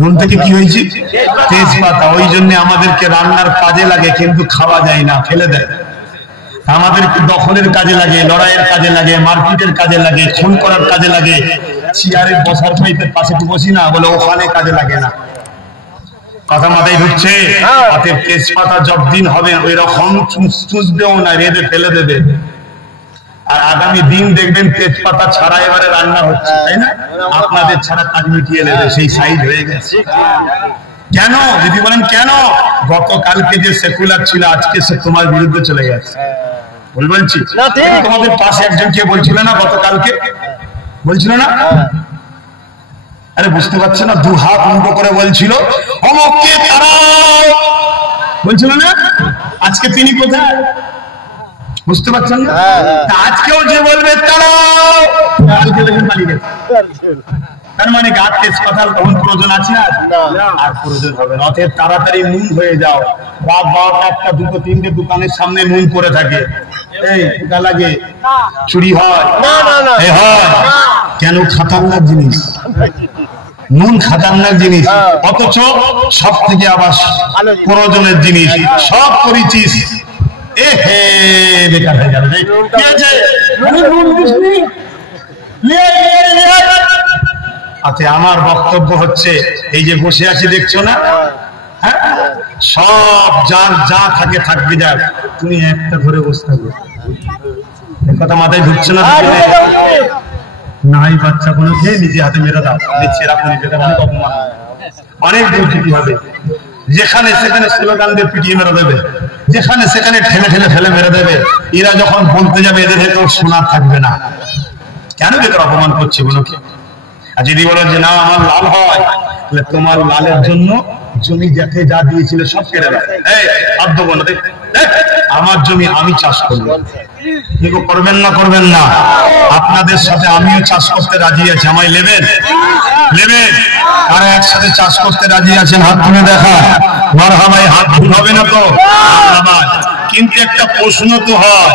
নুন থেকে কি হয়েছে? তেজপাতা। ওই জন্য আমাদেরকে রান্নার কাজে লাগে, কিন্তু খাওয়া যায় না, ফেলে দেয়। আমাদেরকে দখলের কাজে লাগে, লড়াইয়ের কাজে লাগে, মারপিটের কাজে লাগে, খুন করার কাজে লাগে। চেয়ারে বসার পাইপের পাশে বসি না, বলে ওখানে কাজে লাগে না। কথা মাথায় ঢুকছে? হাতের তেজপাতা যতদিন হবে ওই রকম চুষবেও না, রেঁধে ফেলে দেবে। আর আগামী দিন দেখবেন তেজপাতা ছাড়া এবারে রান্না হচ্ছে, তাই না? আপনাদের ছাড়া কাজ মিটিয়ে নেবে, সেই সাইজ হয়ে গেছে। কেন? যদি বলেন কেন? গতকালকে যে সেকুলার ছিল আজকে সে তোমার বিরুদ্ধে চলে গেছে। বলছি তোমাদের পাশে একজন কে বলছিল না গতকালকে? বলছিল না? আরে বুঝতে পারছে না? 2 হাত উল্টো করে বলছিল অমুককে তাড়াও, বলছিল না? আজকে তিনি কোথায়? বুঝতে পারছেন না? আজকেও যে বলবে তারাও কালকে দেখুন পালিয়ে গেছে। তার মানে গাছ শেষ কথা তখন প্রয়োজন আছে আর প্রয়োজন হবে না। অতএব তাড়াতাড়ি নুন হয়ে যাও। রাত 12টা 1টা 2টো 3টে দোকানের সামনে নুন পড়ে থাকে, এই টাকা লাগে, চুরি হয়, এই হয় কেন? খাতারনাক জিনিস, নুন খাতারনাক জিনিস, অথচ সব থেকে আবার প্রয়োজনের জিনিস সব করেছিস, এ হে বেকার হয়ে গেল। কি আছে? আচ্ছা, আমার বক্তব্য হচ্ছে এই যে বসে আছি দেখছো না, হ্যাঁ, সব যার যা থাকে থাকবে, যাক তুমি একটা ধরে বসে থাকবে, কথা মাথায় ঢুকছে না? নাই বাচ্চা কোনো খেয়ে নিজে হাতে মেরে দাও, নিচ্ছে রাখুন, অনেক অপমান, অনেক দুর্নীতি হবে। যেখানে সেখানে স্লোগান দিয়ে পিটিয়ে মেরে দেবে, যেখানে সেখানে ঠেলে ঠেলে ফেলে মেরে দেবে। এরা যখন বলতে যাবে এদের ভেতর শোনার থাকবে না। কেন বেকার অপমান করছে বলোকে? আর যদি বলো যে না আমার লাল হয়, তাহলে তোমার লালের জন্য জমি যাকে যা দিয়েছিল সব কেড়ে দেবে। এই দেবো না, আমার জমি আমি চাষ করবো, করবেন না? করবেন না? আপনাদের সাথে আমিও চাষ করতে রাজি আছি, আমায় নেবেন? নেবেন? আর একসাথে চাষ করতে রাজি আছেন? হাত তুলে দেখা। মারহাবাই, হাত ভুল হবে না তো? কিন্তু একটা প্রশ্ন তো হয়,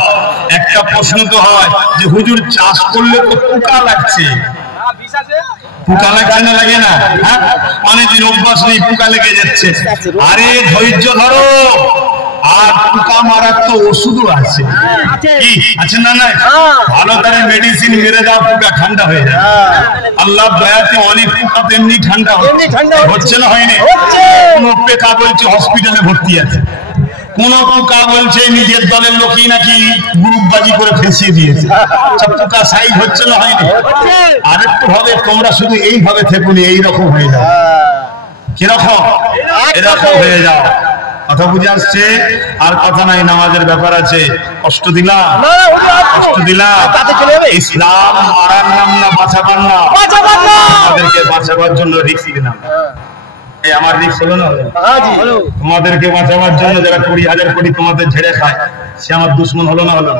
একটা প্রশ্ন তো হয় যে হুজুর চাষ করলে তো পোকা লাগছে, পোকা লাগছে না লাগে না? হ্যাঁ, অনেকদিন অভ্যাস নেই, পোকা লেগে যাচ্ছে। আরে ধৈর্য ধরো, আর পোকা মারার তো ওষুধও আছে, কি আছে না? নাই ভালো করে মেডিসিন মেরে দাও, পোকা ঠান্ডা হয়ে যায়। আল্লাহ দয়াতে অনেক পোকা তেমনি ঠান্ডা হচ্ছে না? হয়নি? কোন পোকা বলছে হসপিটালে ভর্তি আছে, কোন পোকা বলছে নিজের দলের লোকই নাকি গ্রুপবাজি করে ফেঁসিয়ে দিয়েছে। পোকা সাইজ হচ্ছে না? হয়নি? আরেকটু হবে, তোমরা শুধু এইভাবে থেকুনি, এইরকম হয়ে যাও। কিরকম? এরকম হয়ে যাও। কথা বুঝে আসছে? আর কথা নাই, নামাজের ব্যাপার আছে। কষ্ট দিলাম, কষ্ট দিলাম। ইসলাম মারার নাম না, বাঁচাবার নাম। আমাদেরকে বাঁচাবার জন্য রিস্ক দিলাম। এই আমার রিস্ক হলো না? তোমাদেরকে বাঁচাবার জন্য যারা 20,000 কোটি তোমাদের ঝেড়ে খায়, সে আমার দুশ্মন হলো না? হলো না?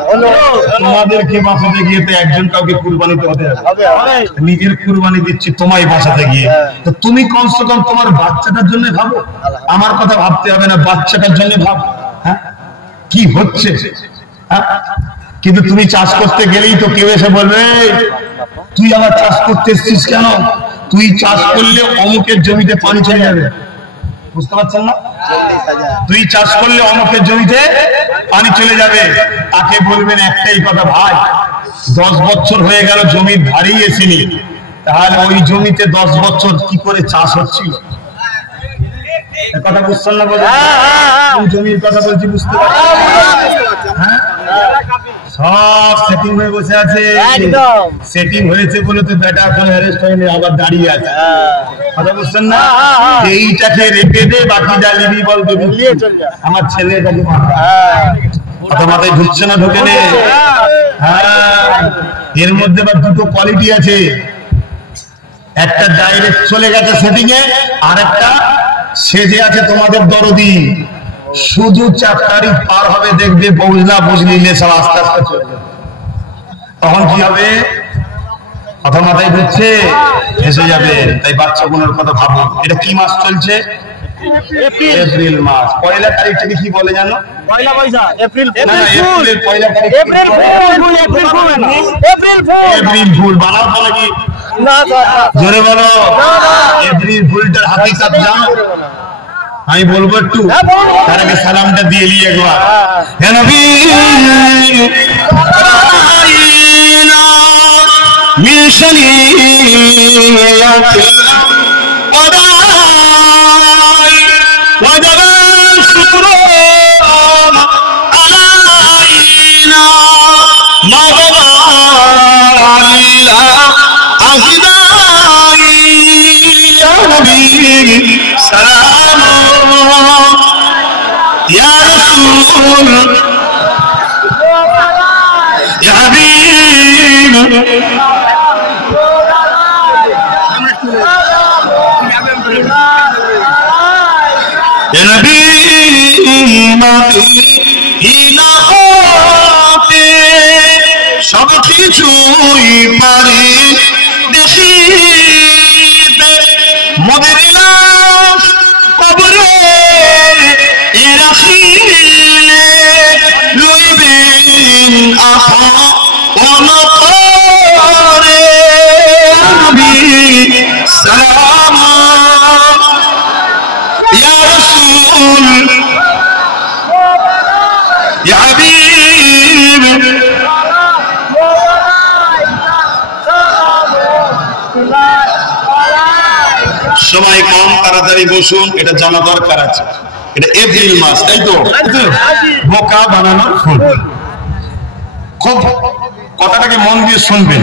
তোমাদেরকে বাঁচাতে গিয়ে তো একজন কাউকে কুরবানিতে হতে হবে। নিজের কুরবানি দিচ্ছি তোমায় বাঁচাতে গিয়ে, তো তুমি কমসে কম তোমার বাচ্চাটার জন্য ভাবো। আমার কথা ভাবতে হবে না, বাচ্চাটার জন্য ভাবো। হ্যাঁ, কি হচ্ছে? হ্যাঁ, কিন্তু তুমি চাষ করতে গেলেই তো কেউ এসে বলবে তুই আবার চাষ করতে এসছিস কেন? তুই চাষ করলে অমুকের জমিতে পানি চলে যাবে, বুঝতে পারছেন না? তুই চাষ করলে অমুকের জমিতে পানি চলে যাবে। তাকে বলবেন একটাই কথা, ভাই 10 বছর হয়ে গেল জমির ধারেই এসেনি, তাহলে ওই জমিতে 10 বছর কি করে চাষ হচ্ছিল? কথা বুঝছেন না? বলে জমির কথা বলছি, বুঝতে পারছেন? হ্যাঁ, সব সেটিং হয়ে বসে আছে। সেটিং হয়েছে বলে তো বেটা এখন অ্যারেস্ট হয়নি, আবার দাঁড়িয়ে আছে। কথা বুঝছেন না? এইটাকে রেখে দে, বাকি যা লিবি বল দেবি। আমার ছেলেটাকে কথা মাথায় ঢুকছে না? ঢুকে নে। হ্যাঁ, এর মধ্যে আবার দুটো কোয়ালিটি আছে, একটা ডাইরেক্ট চলে গেছে সেটিং এ, আর একটা সেজে আছে তোমাদের দরদি। শুধু 4 তারিখ পার হবে, দেখবে বুঝলা বুঝলি সব আস্তে আস্তে চলে যাবে। তখন কি হবে? কথা মাথায় ঢুকছে? এসে যাবে। তাই বাচ্চা বোনের কথা ভাবো। এটা কি মাস চলছে? এপ্রিল মাস। পয়লা তারিখ থেকে কি বলে জানো? পয়লা বৈশাখ, এপ্রিল পয়লা তারিখ এপ্রিল ফুল। বানাও তো নাকি? জোরে বলো। এপ্রিল ফুলটার হাকিকত জানো? আমি বলবো একটু, তার আগে সালামটা দিয়ে নিয়ে একবার। হে নবী মিন শরীয়তিল ওয়াদাই ওয়াজাবা শুকরু আলাইনা মাওলা আহিদাই ইয়া নবী সালাম ইয়া রাসূল ইয়া হাবিব ইয়া নবী মাতি ইলা সব কিছুই পারে দেখিতে মোদের লাশ কবরে রাখিলে লইবেন আপন করে নবী সালাম ইয়া রাসূল ইয়া হাবিব সবাই কম তাড়াতাড়ি বসুন, এটা জানা দরকার আছে। এটা এপ্রিল মাস, তাই তো? বোকা বানানোর ফুল। খুব কথাটাকে মন দিয়ে শুনবেন।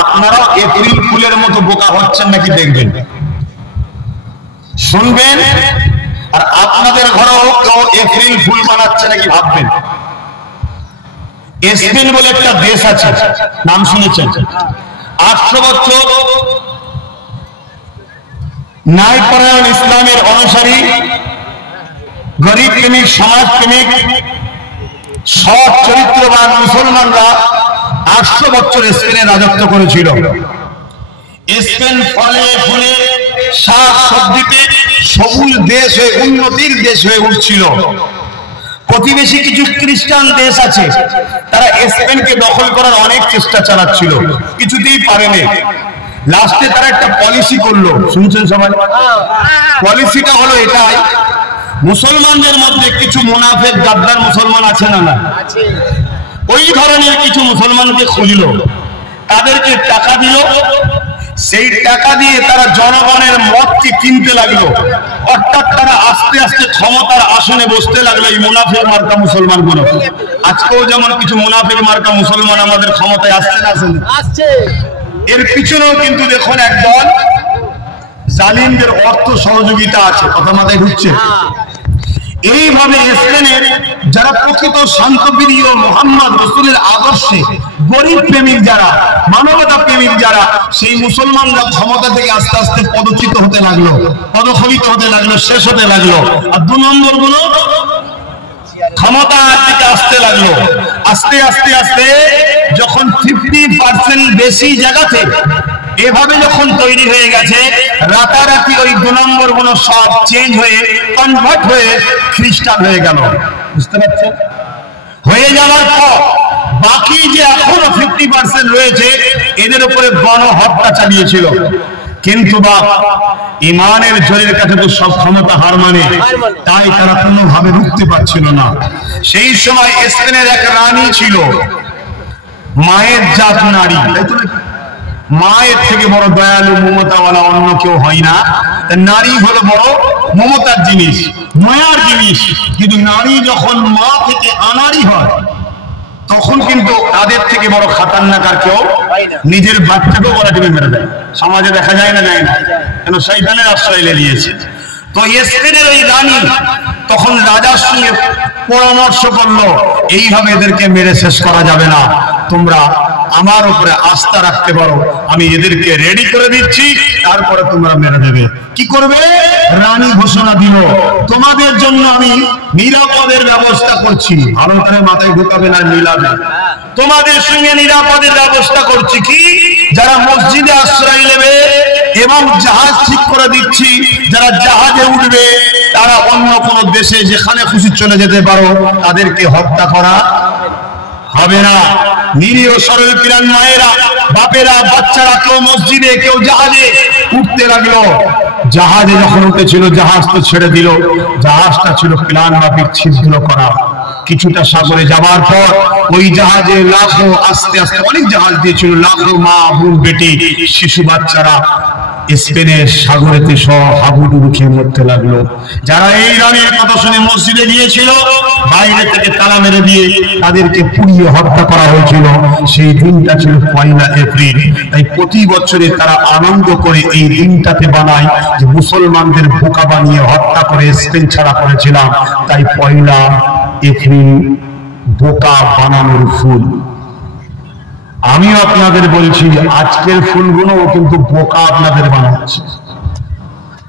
আপনারা এপ্রিল ফুলের মতো বোকা হচ্ছেন নাকি দেখবেন, শুনবেন। আর আপনাদের ঘরেও কেউ এপ্রিল ফুল বানাচ্ছে নাকি ভাববেন। স্পেন বলে একটা দেশ আছে, নাম শুনেছেন? 800 বছর ন্যায়পরায়ণ ইসলামের অনুসারী, গরিব প্রেমিক, সমাজ প্রেমিক, সৎ চরিত্রবান মুসলমানরা 800 বছর স্পেনে রাজত্ব করেছিল। স্পেন ফলে ফুলে শাক সবজিতে সবুজ দেশ হয়ে, উন্নতির দেশ হয়ে উঠছিল। প্রতিবেশী কিছু খ্রিস্টান দেশ আছে, তারা স্পেনকে দখল করার অনেক চেষ্টা চালাচ্ছিল, কিছুতেই পারেনি। লাস্টে তারা একটা পলিসি করলো, শুনছেন সবাই? পলিসিটা হলো এটাই, মুসলমানদের মধ্যে কিছু মুনাফেক গাদ্দার মুসলমান আছে না? ওই ধরনের কিছু মুসলমানকে খুঁজল, তাদেরকে টাকা দিল। সেই টাকা দিয়ে তারা জনগণের মতকে কিনতে লাগলো, অর্থাৎ তারা আস্তে আস্তে ক্ষমতার আসনে বসতে লাগলো এই মুনাফেক মার্কা মুসলমান গুলো। আজকেও যেমন কিছু মুনাফেক মার্কা মুসলমান আমাদের ক্ষমতায় আসছে না? আসছে। এর পিছনেও কিন্তু দেখুন একদল জালিমদের অর্থ সহযোগিতা আছে। কথা মাথায় ঢুকছে? এইভাবে স্পেনের যারা প্রকৃত শান্তপ্রিয় মোহাম্মদ রাসূলের আদর্শে গরিব প্রেমিক যারা, মানবতা প্রেমিক যারা, সেই মুসলমানরা ক্ষমতা থেকে আস্তে আস্তে পদচ্যুত হতে লাগলো, পদখলিত হতে লাগলো, শেষ হতে লাগলো। আর 2 নম্বর গুলো ক্ষমতার দিকে আসতে লাগলো। আস্তে আস্তে আস্তে যখন 50% বেশি জায়গাতে এভাবে যখন তৈরি হয়ে গেছে, রাতারাতি ওই 2 নম্বর গুলো সব চেঞ্জ হয়ে, কনভার্ট হয়ে খ্রিস্টান হয়ে গেল। বুঝতে পারছেন? হয়ে যাওয়ার পর বাকি যে এখনো 50% রয়েছে, এদের উপরে গণহত্যা চালিয়েছিল। কিন্তু বা ইমানের জোরের কাছে তো সব ক্ষমতা হার মানে, তাই তারা কোনোভাবে রুখতে পারছিল না। সেই সময় স্পেনের এক রানী ছিল, মায়ের জাত নারী। মায়ের থেকে বড় দয়ালু মমতাওয়ালা অন্য কেউ হয় না। নারী হলো বড় মমতার জিনিস, মায়ার জিনিস। কিন্তু নারী যখন মা থেকে আনারই হয়, তখন কিন্তু তাদের থেকে বড় খাতারনাক আর কেউ নিজের বাচ্চাকেও বলা টিপে মেরে দেয়। সমাজে দেখা যায় না? যায় না? কেন? শয়তানের আশ্রয় নিয়েছে। তো স্পেনের ওই রানী তখন রাজার সঙ্গে পরামর্শ করলো, এইভাবে এদেরকে মেরে শেষ করা যাবে না, তোমরা আমার উপরে আস্থা রাখতে পারো, আমি এদেরকে রেডি করে দিচ্ছি, তারপরে তোমরা মেরে দেবে। কি করবে? রানী ঘোষণা দিল, তোমাদের জন্য আমি নিরাপদের ব্যবস্থা করছি। ভালো করে মাথায় ঢুকাবে না, মিলাবে। তোমাদের সঙ্গে নিরাপদের ব্যবস্থা করছি। কি? যারা মসজিদে আশ্রয় নেবে এবং জাহাজ ঠিক করে দিচ্ছি, যারা জাহাজে উঠবে তারা অন্য কোন দেশে যেখানে খুশি চলে যেতে পারো, তাদেরকে হত্যা করা হবে না। নিরীহ সরল প্রাণ মায়েরা, বাপেরা, বাচ্চারা কেউ মসজিদে, কেউ জাহাজে উঠতে লাগলো। জাহাজে যখন উঠেছিল, জাহাজ তো ছেড়ে দিল। জাহাজটা ছিল প্লান মাফিক ছিদ্র করা। কিছুটা সাগরে যাবার পর ওই জাহাজে লাখো, আস্তে আস্তে অনেক জাহাজ দিয়েছিল, লাখো মা, বোন, বেটি, শিশু বাচ্চারা স্পেনের সাগরেতে সব হাবুডুবু খেয়ে মরতে লাগলো। যারা এই রানীর কথা শুনে মসজিদে গিয়েছিল, বাইরে থেকে তালা মেরে দিয়ে তাদেরকে পুড়িয়ে হত্যা করা হয়েছিল। সেই দিনটা ছিল 1 এপ্রিল। তাই প্রতি বছরে তারা আনন্দ করে এই দিনটাতে বানায় যে মুসলমানদের বোকা বানিয়ে হত্যা করে স্পেন ছাড়া করেছিলাম। তাই 1 এপ্রিল বোকা বানানোর ফুল। আমিও আপনাদের বলছি, আজকের ফুলগুলো কিন্তু বোকা আপনাদের বানাচ্ছে।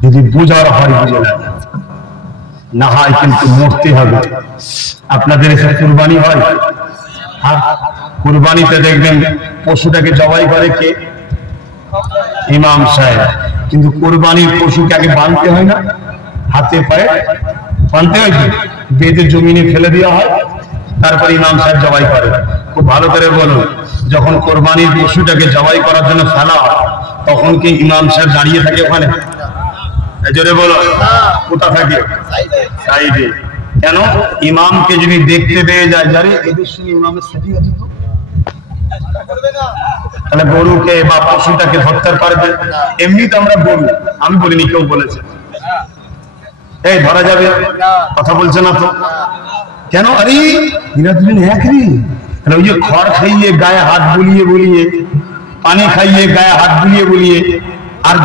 যদি বোঝার হয় বুঝে নেন, না হয় কিন্তু মরতে হবে। আপনাদের এসে কুরবানি হয়? হ্যাঁ, কুরবানিতে দেখবেন পশুটাকে জবাই করে কে? ইমাম সাহেব। কিন্তু কুরবানির পশুকে আগে বাঁধতে হয় না, হাতে পায়ে বাঁধতে হয়, বেঁধে জমিনে ফেলে দেওয়া হয়, তারপর ইমাম সাহেব জবাই করে। খুব ভালো করে বলুন, যখন কোরবানির পশুটাকে জবাই করার জন্য ফেলা হয় তখন কি ইমাম সাহেব দাঁড়িয়ে থাকে ওখানে? জোরে বলো, কোথা থাকে? সাইডে। কেন? ইমামকে যদি দেখতে পেয়ে যায় যারে এদের সঙ্গে ইমামের সেটিং আছে তো, তাহলে গরুকে বা পশুটাকে হত্যা করবে। এমনি তো আমরা গরু, আমি বলিনি, কেউ বলেছে এই ধরা যাবে, কথা বলছে না তো কেন? আরে এরা দুজন একই। ওই যে খড় খাইয়ে গায়ে হাত বুলিয়ে বুলিয়ে, পানি খাইয়ে গায়ে হাত বুলিয়ে বুলিয়ে, আর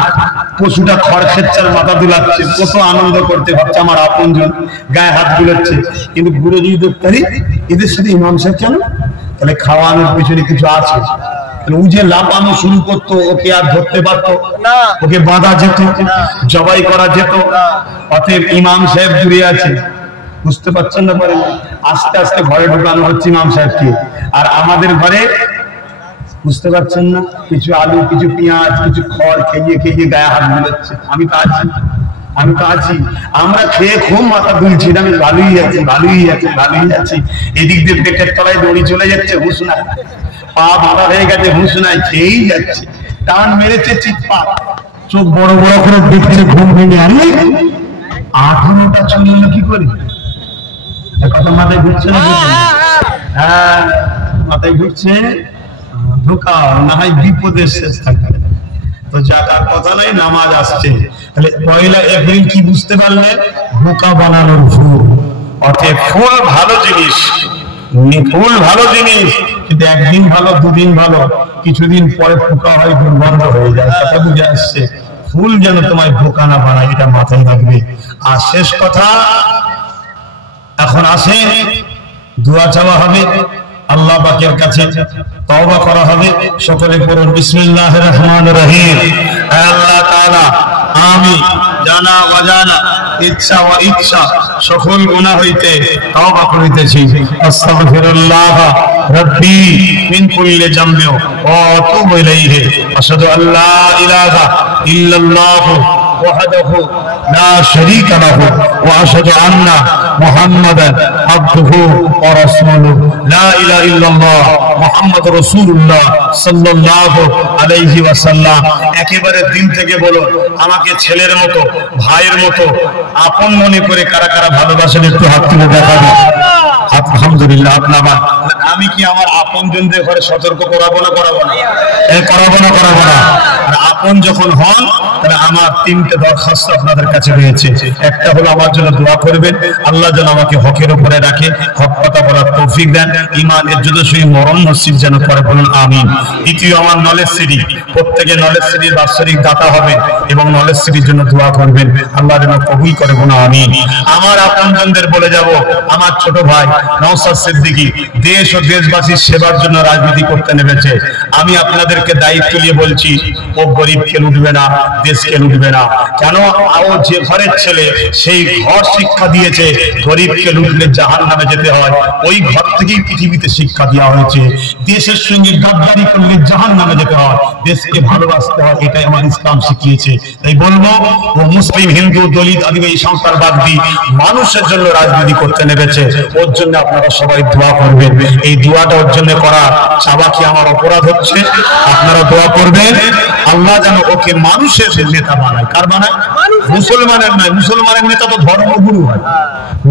পশুটা খড় খেচ্ছে আর মাথা দুলাচ্ছে, কত আনন্দ করতে ভাবছে আমার আপনজন, গায়ে হাত বুলাচ্ছে। কিন্তু ঘুরে যদি দেখতে পারি এদের সাথে ইমাম সাহেব কেন? তাহলে খাওয়ানোর পিছনে কিছু আছে। ও যে লাফানো শুরু করতো, ওকে আর ধরতে পারতো না, ওকে বাঁধা যেত, জবাই করা যেত। অতএব ইমাম সাহেব দূরে আছে, বুঝতে পারছেন না? পারেন আস্তে আস্তে ঘরে ঢোকানো হচ্ছে ইমাম সাহেবকে, আর আমাদের ঘরে বুঝতে পারছেন না, কিছু আলু, কিছু পেঁয়াজ, কিছু খড় খেয়ে খেয়ে গায়ে হাত বুলাচ্ছে। আমি তো আছি, আমি তো আছি। আমরা খেয়ে খুব মাথা দুলছি, আমি ভালোই আছি, ভালোই আছি, ভালোই আছি। এদিক দিয়ে পেটের তলায় দড়ি চলে যাচ্ছে, হুঁশ নাই, পা বাঁধা হয়ে গেছে, হুঁশ নাই, খেয়েই যাচ্ছে, টান মেরেছে চিৎপাত, চোখ বড় বড় করে দেখছে, ঘুম ভেঙে। আরে 18টা চললো কি করে? কথা মাথায় ঘুরছে না? হ্যাঁ, মাথায় ঘুরছে। ঢোকাও, না হয় বিপদের শেষ থাকবে। তো যাকার কথা নাই, নামাজ আসছে। তাহলে পয়লা এপ্রিল কি বুঝতে পারলে? বোকা বানানোর ভুল। অতএব ফুল ভালো জিনিস, ফুল ভালো জিনিস, কিন্তু একদিন ভালো, দুদিন ভালো, কিছুদিন পরে পোকা হয়, দুর্গন্ধ হয়ে যায়। কথা বুঝে আসছে? ফুল যেন তোমায় বোকা না বানায়, এটা মাথায় রাখবে। আর শেষ কথা, এখন আসে দোয়া চাওয়া হবে আল্লাহ পাকের কাছে, তওবা করা হবে। সকলে পড়ুন বিসমিল্লাহির রহমানির রহিম। হে আল্লাহ তাআলা, আমি জানা অজানা, ইচ্ছা ও ইচ্ছা সকল গুনাহ হইতে তওবা করিতেছি। আস্তাগফিরুল্লাহ রাব্বি মিন কুল্লি যামবি ওয়া আতুবু ইলাইহি। আশহাদু আল্লা ইলাহা ইল্লাল্লাহ ওয়াহদাহু লা শারীকা লাহু ওয়া আশহাদু আন্না মুহাম্মাদান আবদুহু ওয়া রাসূলুহু। লা ইলাহা ইল্লাল্লাহ মুহাম্মাদুর রাসূলুল্লাহ সাল্লাল্লাহু আলাইহি ওয়াসাল্লাম। একেবারে দিল থেকে বলো, আমাকে ছেলের মতো, ভাইয়ের মতো আপন মনে করে কারা কারা ভালোবাসেন একটু হাত তুলে দেখাবেন। আলহামদুলিল্লাহ। আপনারা, আমি কি আমার আপনজনদের ঘরে সতর্ক করাবো না করাবো না? করাবো না করাবো না? আর আপন যখন হন, তাহলে আমার 3টে দরখাস্ত আপনাদের কাছে রয়েছে। একটা হলো আমার জন্য দোয়া করবেন, আল্লাহ যেন আমাকে হকের উপরে রাখে, হক কথা বলার তৌফিক দেন, ইমানের যতই মরণ নসিব যেন করে, বলুন আমিন। দ্বিতীয়, আমার নলেজ সিটি, প্রত্যেকে নলেজ সিটির বাৎসরিক দাতা হবে এবং নলেজ সিটির জন্য দোয়া করবেন, আল্লাহ যেন কবুল করে, বলুন আমিন। আমার আপনজনদের বলে যাব, আমার ছোট ভাই নওশাদ সিদ্দিকী দেশ ও দেশবাসীর সেবার জন্য রাজনীতি করতে নেমেছে। আমি আপনাদেরকে দায়িত্ব নিয়ে বলছি, ও গরিবকে লুটবে না, দেশকে লুটবে না। কেন? ও যে ঘরের ছেলে, সেই ঘর শিক্ষা দিয়েছে গরিবকে লুটলে জাহান্নামে যেতে হয়। ওই ঘর থেকেই পৃথিবীতে শিক্ষা দেওয়া হয়েছে, দেশের সঙ্গে গাদ্দারি করলে জাহান্নামে যেতে হয়, দেশকে ভালোবাসতে হয়, এটাই আমার ইসলাম শিখিয়েছে। তাই বলবো, ও মুসলিম, হিন্দু, দলিত, আদিবাসী, সংস্কারবাদী মানুষের জন্য রাজনীতি করতে নেমেছে, ওর জন্য আপনারা সবাই দোয়া করবেন। এই দোয়াটা ওর জন্য করা চাওয়া কি আমার অপরাধ হচ্ছে? আপনারা দোয়া করবেন, আল্লাহ যেন ওকে মানুষের নেতা বানায়। কার বানায়? মুসলমানের নয়। মুসলমানের নেতা তো ধর্মগুরু হয়,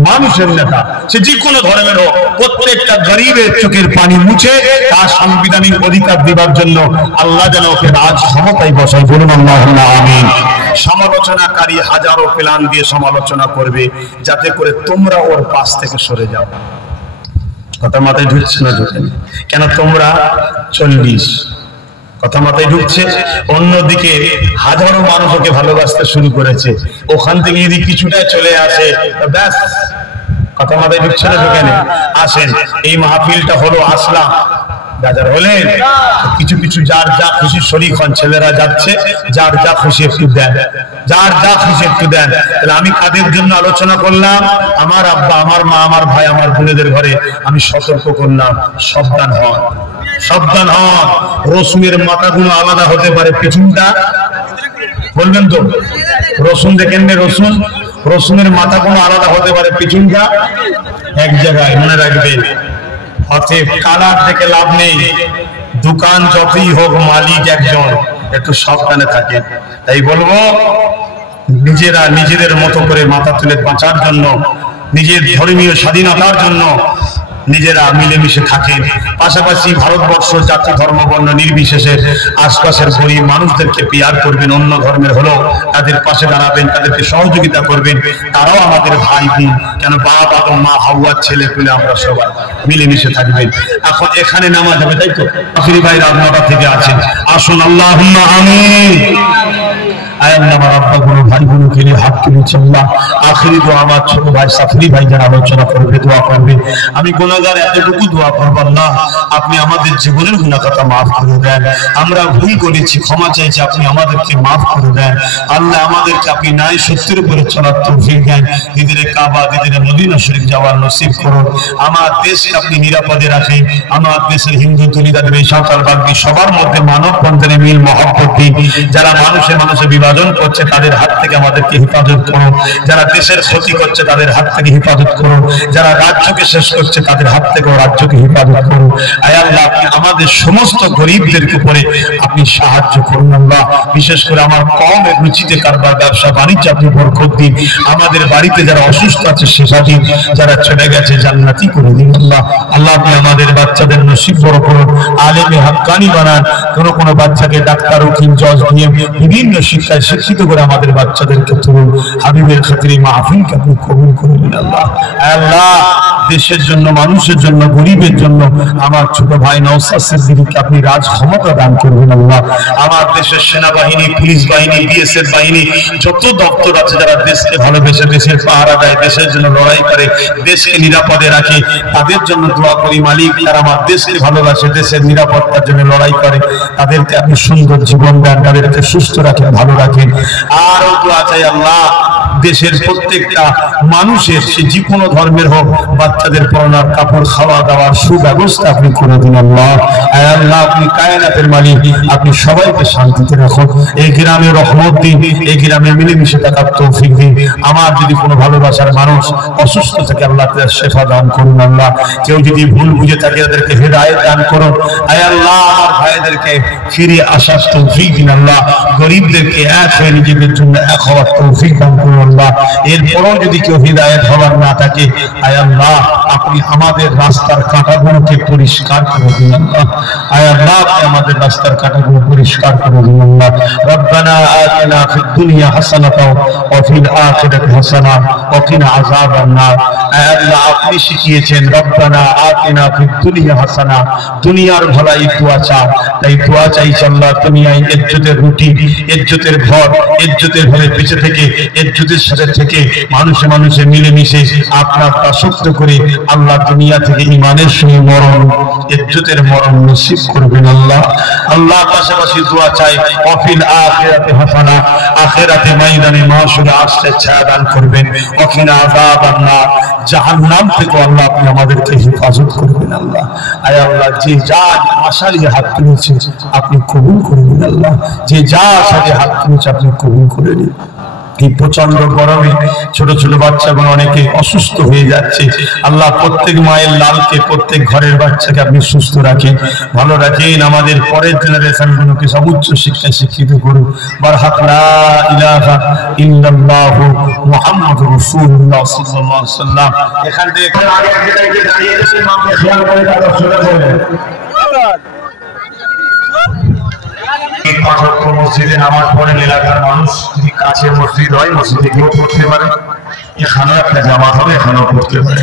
মানুষের নেতা সে যে কোনো ধর্মের হোক, প্রত্যেকটা গরিবের চোখের পানি মুছে তার সাংবিধানিক অধিকার দেবার জন্য আল্লাহ যেন ওকে রাজ ক্ষমতায় বসায়, বলুন আল্লাহুম্মা আমিন। সমালোচনাকারী হাজারো প্ল্যান দিয়ে সমালোচনা করবে, যাতে করে তোমরা ওর পাশ থেকে সরে যাও। কথা মাথায় ঢুকছে না? ঢুকেনি কেন? তোমরা 40, কথা মাথায় ঢুকছে? অন্যদিকে হাজারো মানুষ ওকে ভালোবাসতে শুরু করেছে, ওখান থেকে যদি কিছুটা চলে আসে ব্যাস। কথা মাথায় ঢুকছে না? ঢুকেনি? আসেন, এই মাহফিলটা হলো আসলাম বাজার হলেন কিছু কিছু যার যা খুশি শরীক হন, ছেলেরা যাচ্ছে, যার যা খুশি একটু দেন, যার যা খুশি একটু দেন। তাহলে আমি কাদের জন্য আলোচনা করলাম? আমার আব্বা, আমার মা, আমার ভাই, আমার বোনেদের ঘরে আমি সতর্ক করলাম, সাবধান হন, সাবধান হন। রসুনের মাথাগুলো আলাদা হতে পারে, পিছনটা বলবেন তো? রসুন দেখেন না, রসুন, রসুনের মাথাগুলো আলাদা হতে পারে, পিছনটা এক জায়গায়, মনে রাখবেন। অতএব কালার থেকে লাভ নেই, দোকান যতই হোক মালিক একজন, একটু সাবধানে থাকে। তাই বলবো নিজেরা নিজেদের মতো করে মাথা তুলে বাঁচার জন্য, নিজের ধর্মীয় স্বাধীনতার জন্য নিজেরা মিলেমিশে থাকেন। পাশাপাশি ভারতবর্ষ জাতি ধর্ম বর্ণ নির্বিশেষে আশপাশের গরিব মানুষদেরকে পেয়ার করবেন, অন্য ধর্মের হলেও তাদের পাশে দাঁড়াবেন, তাদেরকে সহযোগিতা করবেন। তারাও আমাদের ভাই বোন, কেন বাপ এবং মা হাওয়ার ছেলে পেলে আমরা সবাই মিলেমিশে থাকবেন। এখন এখানে নামাজ হবে, তাই তো? আখিরি ভাই রাত 9টা থেকে আছেন, আসুন আল্লাহুম্মা আমিন। আমার আব্বা গুলো ভাই বোনকে নিয়ে হাত তুলেছে আল্লাহ। আখিরি দোয়া আমার ছোট ভাই সাফরি ভাই যারা আলোচনা করবে, দোয়া করবে। আমি গুনাহগার, এতটুকু দোয়া করব, আল্লাহ আপনি আমাদের জীবনের গুনাহ কথা মাফ করে দেন। আমরা ভুল করেছি, ক্ষমা চাইছি, আপনি আমাদেরকে মাফ করে দেন। আল্লাহ আমাদেরকে আপনি ন্যায় সত্যের উপরে চলার তৌফিক দেন। দিদিরে কাবা, দিদিরে মদিনা শরীফ যাওয়ার নসিব করুন। আমার দেশকে আপনি নিরাপদে রাখেন। আমার দেশের হিন্দু দলিদাদের সাঁওতাল বাগদি সবার মধ্যে মানব বন্ধনে মিল মহব্বত দিন। যারা মানুষের বিভাজন করছে তাদের হাত থেকে আমাদেরকে হেফাজত করুন। যারা দেশের ক্ষতি করছে তাদের হাত থেকে হেফাজত করুন। যারা রাজ্যকে শেষ করছে তাদের হাত থেকে রাজ্যকে হেফাজত করুন। আয় আল্লাহ আপনি আমাদের সমস্ত গরিবদের উপরে আপনি সাহায্য করুন আল্লাহ। বিশেষ করে আমার কমের রুচিতে কারবার, ব্যবসা বাণিজ্য আপনি বরকত দিন। আমাদের বাড়িতে যারা অসুস্থ আছে সেবা দিন, যারা চলে গেছে জান্নাতি করে দিন আল্লাহ। আল্লাহ আপনি আমাদের বাচ্চাদের নসিব বড় করুন, আলেমে হাক্কানি বানান। কোনো বাচ্চাকে ডাক্তার, উকিল, জজ দিয়ে বিভিন্ন শিক্ষায় শিক্ষিত করে আমাদের বাচ্চাদেরকে তুলুন। হাবিবের খাতিরে মাহফিলকে আপনি কবুল করে নিন আল্লাহ। আল্লাহ দেশের জন্য, মানুষের জন্য, গরিবের জন্য আমার ছোট ভাই নওশাদ সিদ্দিকীকে আপনি রাজ ক্ষমতা দান করবেন আল্লাহ। আমার দেশের সেনাবাহিনী, পুলিশ বাহিনী, বিএসএফ বাহিনী, যত দপ্তর আছে যারা দেশকে ভালোবেসে দেশের পাহারা দেয়, দেশের জন্য লড়াই করে, দেশকে নিরাপদে রাখে, তাদের জন্য দোয়া করি মালিক। যারা আমার দেশকে ভালোবাসে, দেশের নিরাপত্তার জন্য লড়াই করে, তাদেরকে আপনি সুন্দর জীবন দেন, তাদেরকে সুস্থ রাখেন, ভালো রাখেন। আর দোয়া চাই আল্লাহ দেশের প্রত্যেকটা মানুষের, সে যে কোনো ধর্মের হোক, বাচ্চাদের পড়ানোর, কাপড়, খাওয়া দাওয়ার সুব্যবস্থা আপনি করে দিন আল্লাহ। আল্লাহ আপনি কায়নাতের মালিক, আপনি সবাইকে শান্তিতে রাখুন। এই গ্রামে রহমত দিন, এই গ্রামে মিলেমিশে থাকার তৌফিক দিন। আমার যদি কোনো ভালোবাসার মানুষ অসুস্থ থাকে আল্লাহ তাদের শেফা দান করুন আল্লাহ। কেউ যদি ভুল বুঝে থাকে তাদেরকে হেদায়েত দান করুন। আয় আল্লাহ আমার ভাইদেরকে ফিরে আসার তৌফিক দিন আল্লাহ। গরিবদেরকে এক হয়ে নিজেদের জন্য এক হওয়ার তৌফিক দান করুন আল্লাহ। এরপরও যদি কেউ হিদায়াত হওয়ার না থাকে, আয় আল্লাহ আপনি আমাদের রাস্তার কাঁটাগুলোকে পরিষ্কার করে দিন আল্লাহ। আয় আল্লাহ আপনি আমাদের রাস্তার কাঁটাগুলো পরিষ্কার করে দিন আল্লাহ। রব্বানা আতিনা ফিদ দুনিয়া হাসানাতাও ওয়া ফিল আখিরাতি হাসানা ওয়া কিনা আযাবান নার। আয় আল্লাহ আপনি শিখিয়েছেন রব্বানা আতিনা ফিদ দুনিয়া হাসানা, দুনিয়ার ভলাই দোয়া চাও। তাই দোয়া চাইছি আল্লাহ দুনিয়ায় ইজ্জতের রুটি, ইজ্জতের ঘর, ইজ্জতের ঘরে বেঁচে থেকে, ইজ্জতের সাথে থেকে মানুষে মানুষে মিলেমিশে আপনার দাসত্ব করে আল্লাহ দুনিয়া থেকে ঈমানের সঙ্গে মরণ, ইজ্জতের মরণ নসিব করবেন আল্লাহ। আল্লাহ পাশাপাশি দোয়া চাই ওয়াফিল আখিরাতি হাসানা, আখিরাতে ময়দানে মাশরে আসতে ছায়া দান করবেন। ওয়াকিনা আযাবান নার, জাহান্নাম থেকে আল্লাহ আপনি আমাদেরকে হেফাজত করবেন আল্লাহ। আয় আল্লাহ যে যা আশা নিয়ে হাত তুলেছে আপনি কবুল করে নিন আল্লাহ। যে যা আশাতে হাত তুলেছে আপনি কবুল করে নিন। এই প্রচন্ড গরমে ছোট ছোট বাচ্চাগুলো অনেকে অসুস্থ হয়ে যাচ্ছে আল্লাহ প্রত্যেক মায়ের লালকে, প্রত্যেক ঘরের বাচ্চাকে আপনি সুস্থ রাখেন, ভালো রাখেন। আমাদের পরের জেনারেশন গুলোকে সব উচ্চ শিক্ষায় শিক্ষিত করুন। বারহাক লা ইলাহা ইল্লাল্লাহু মুহাম্মাদুর রাসূলুল্লাহ সাল্লাল্লাহু আলাইহি ওয়াসাল্লাম। এখান থেকে আগে দাঁড়িয়ে গেছে, মাকে খেয়াল করে তারা শুনে বলেন মসজিদে নামাজ পড়েন এলাকার মানুষ, যদি কাছে মসজিদ হয় মসজিদে গিয়েও পড়তে পারে, এখানেও একটা জামাত হবে, এখানেও পড়তে পারে।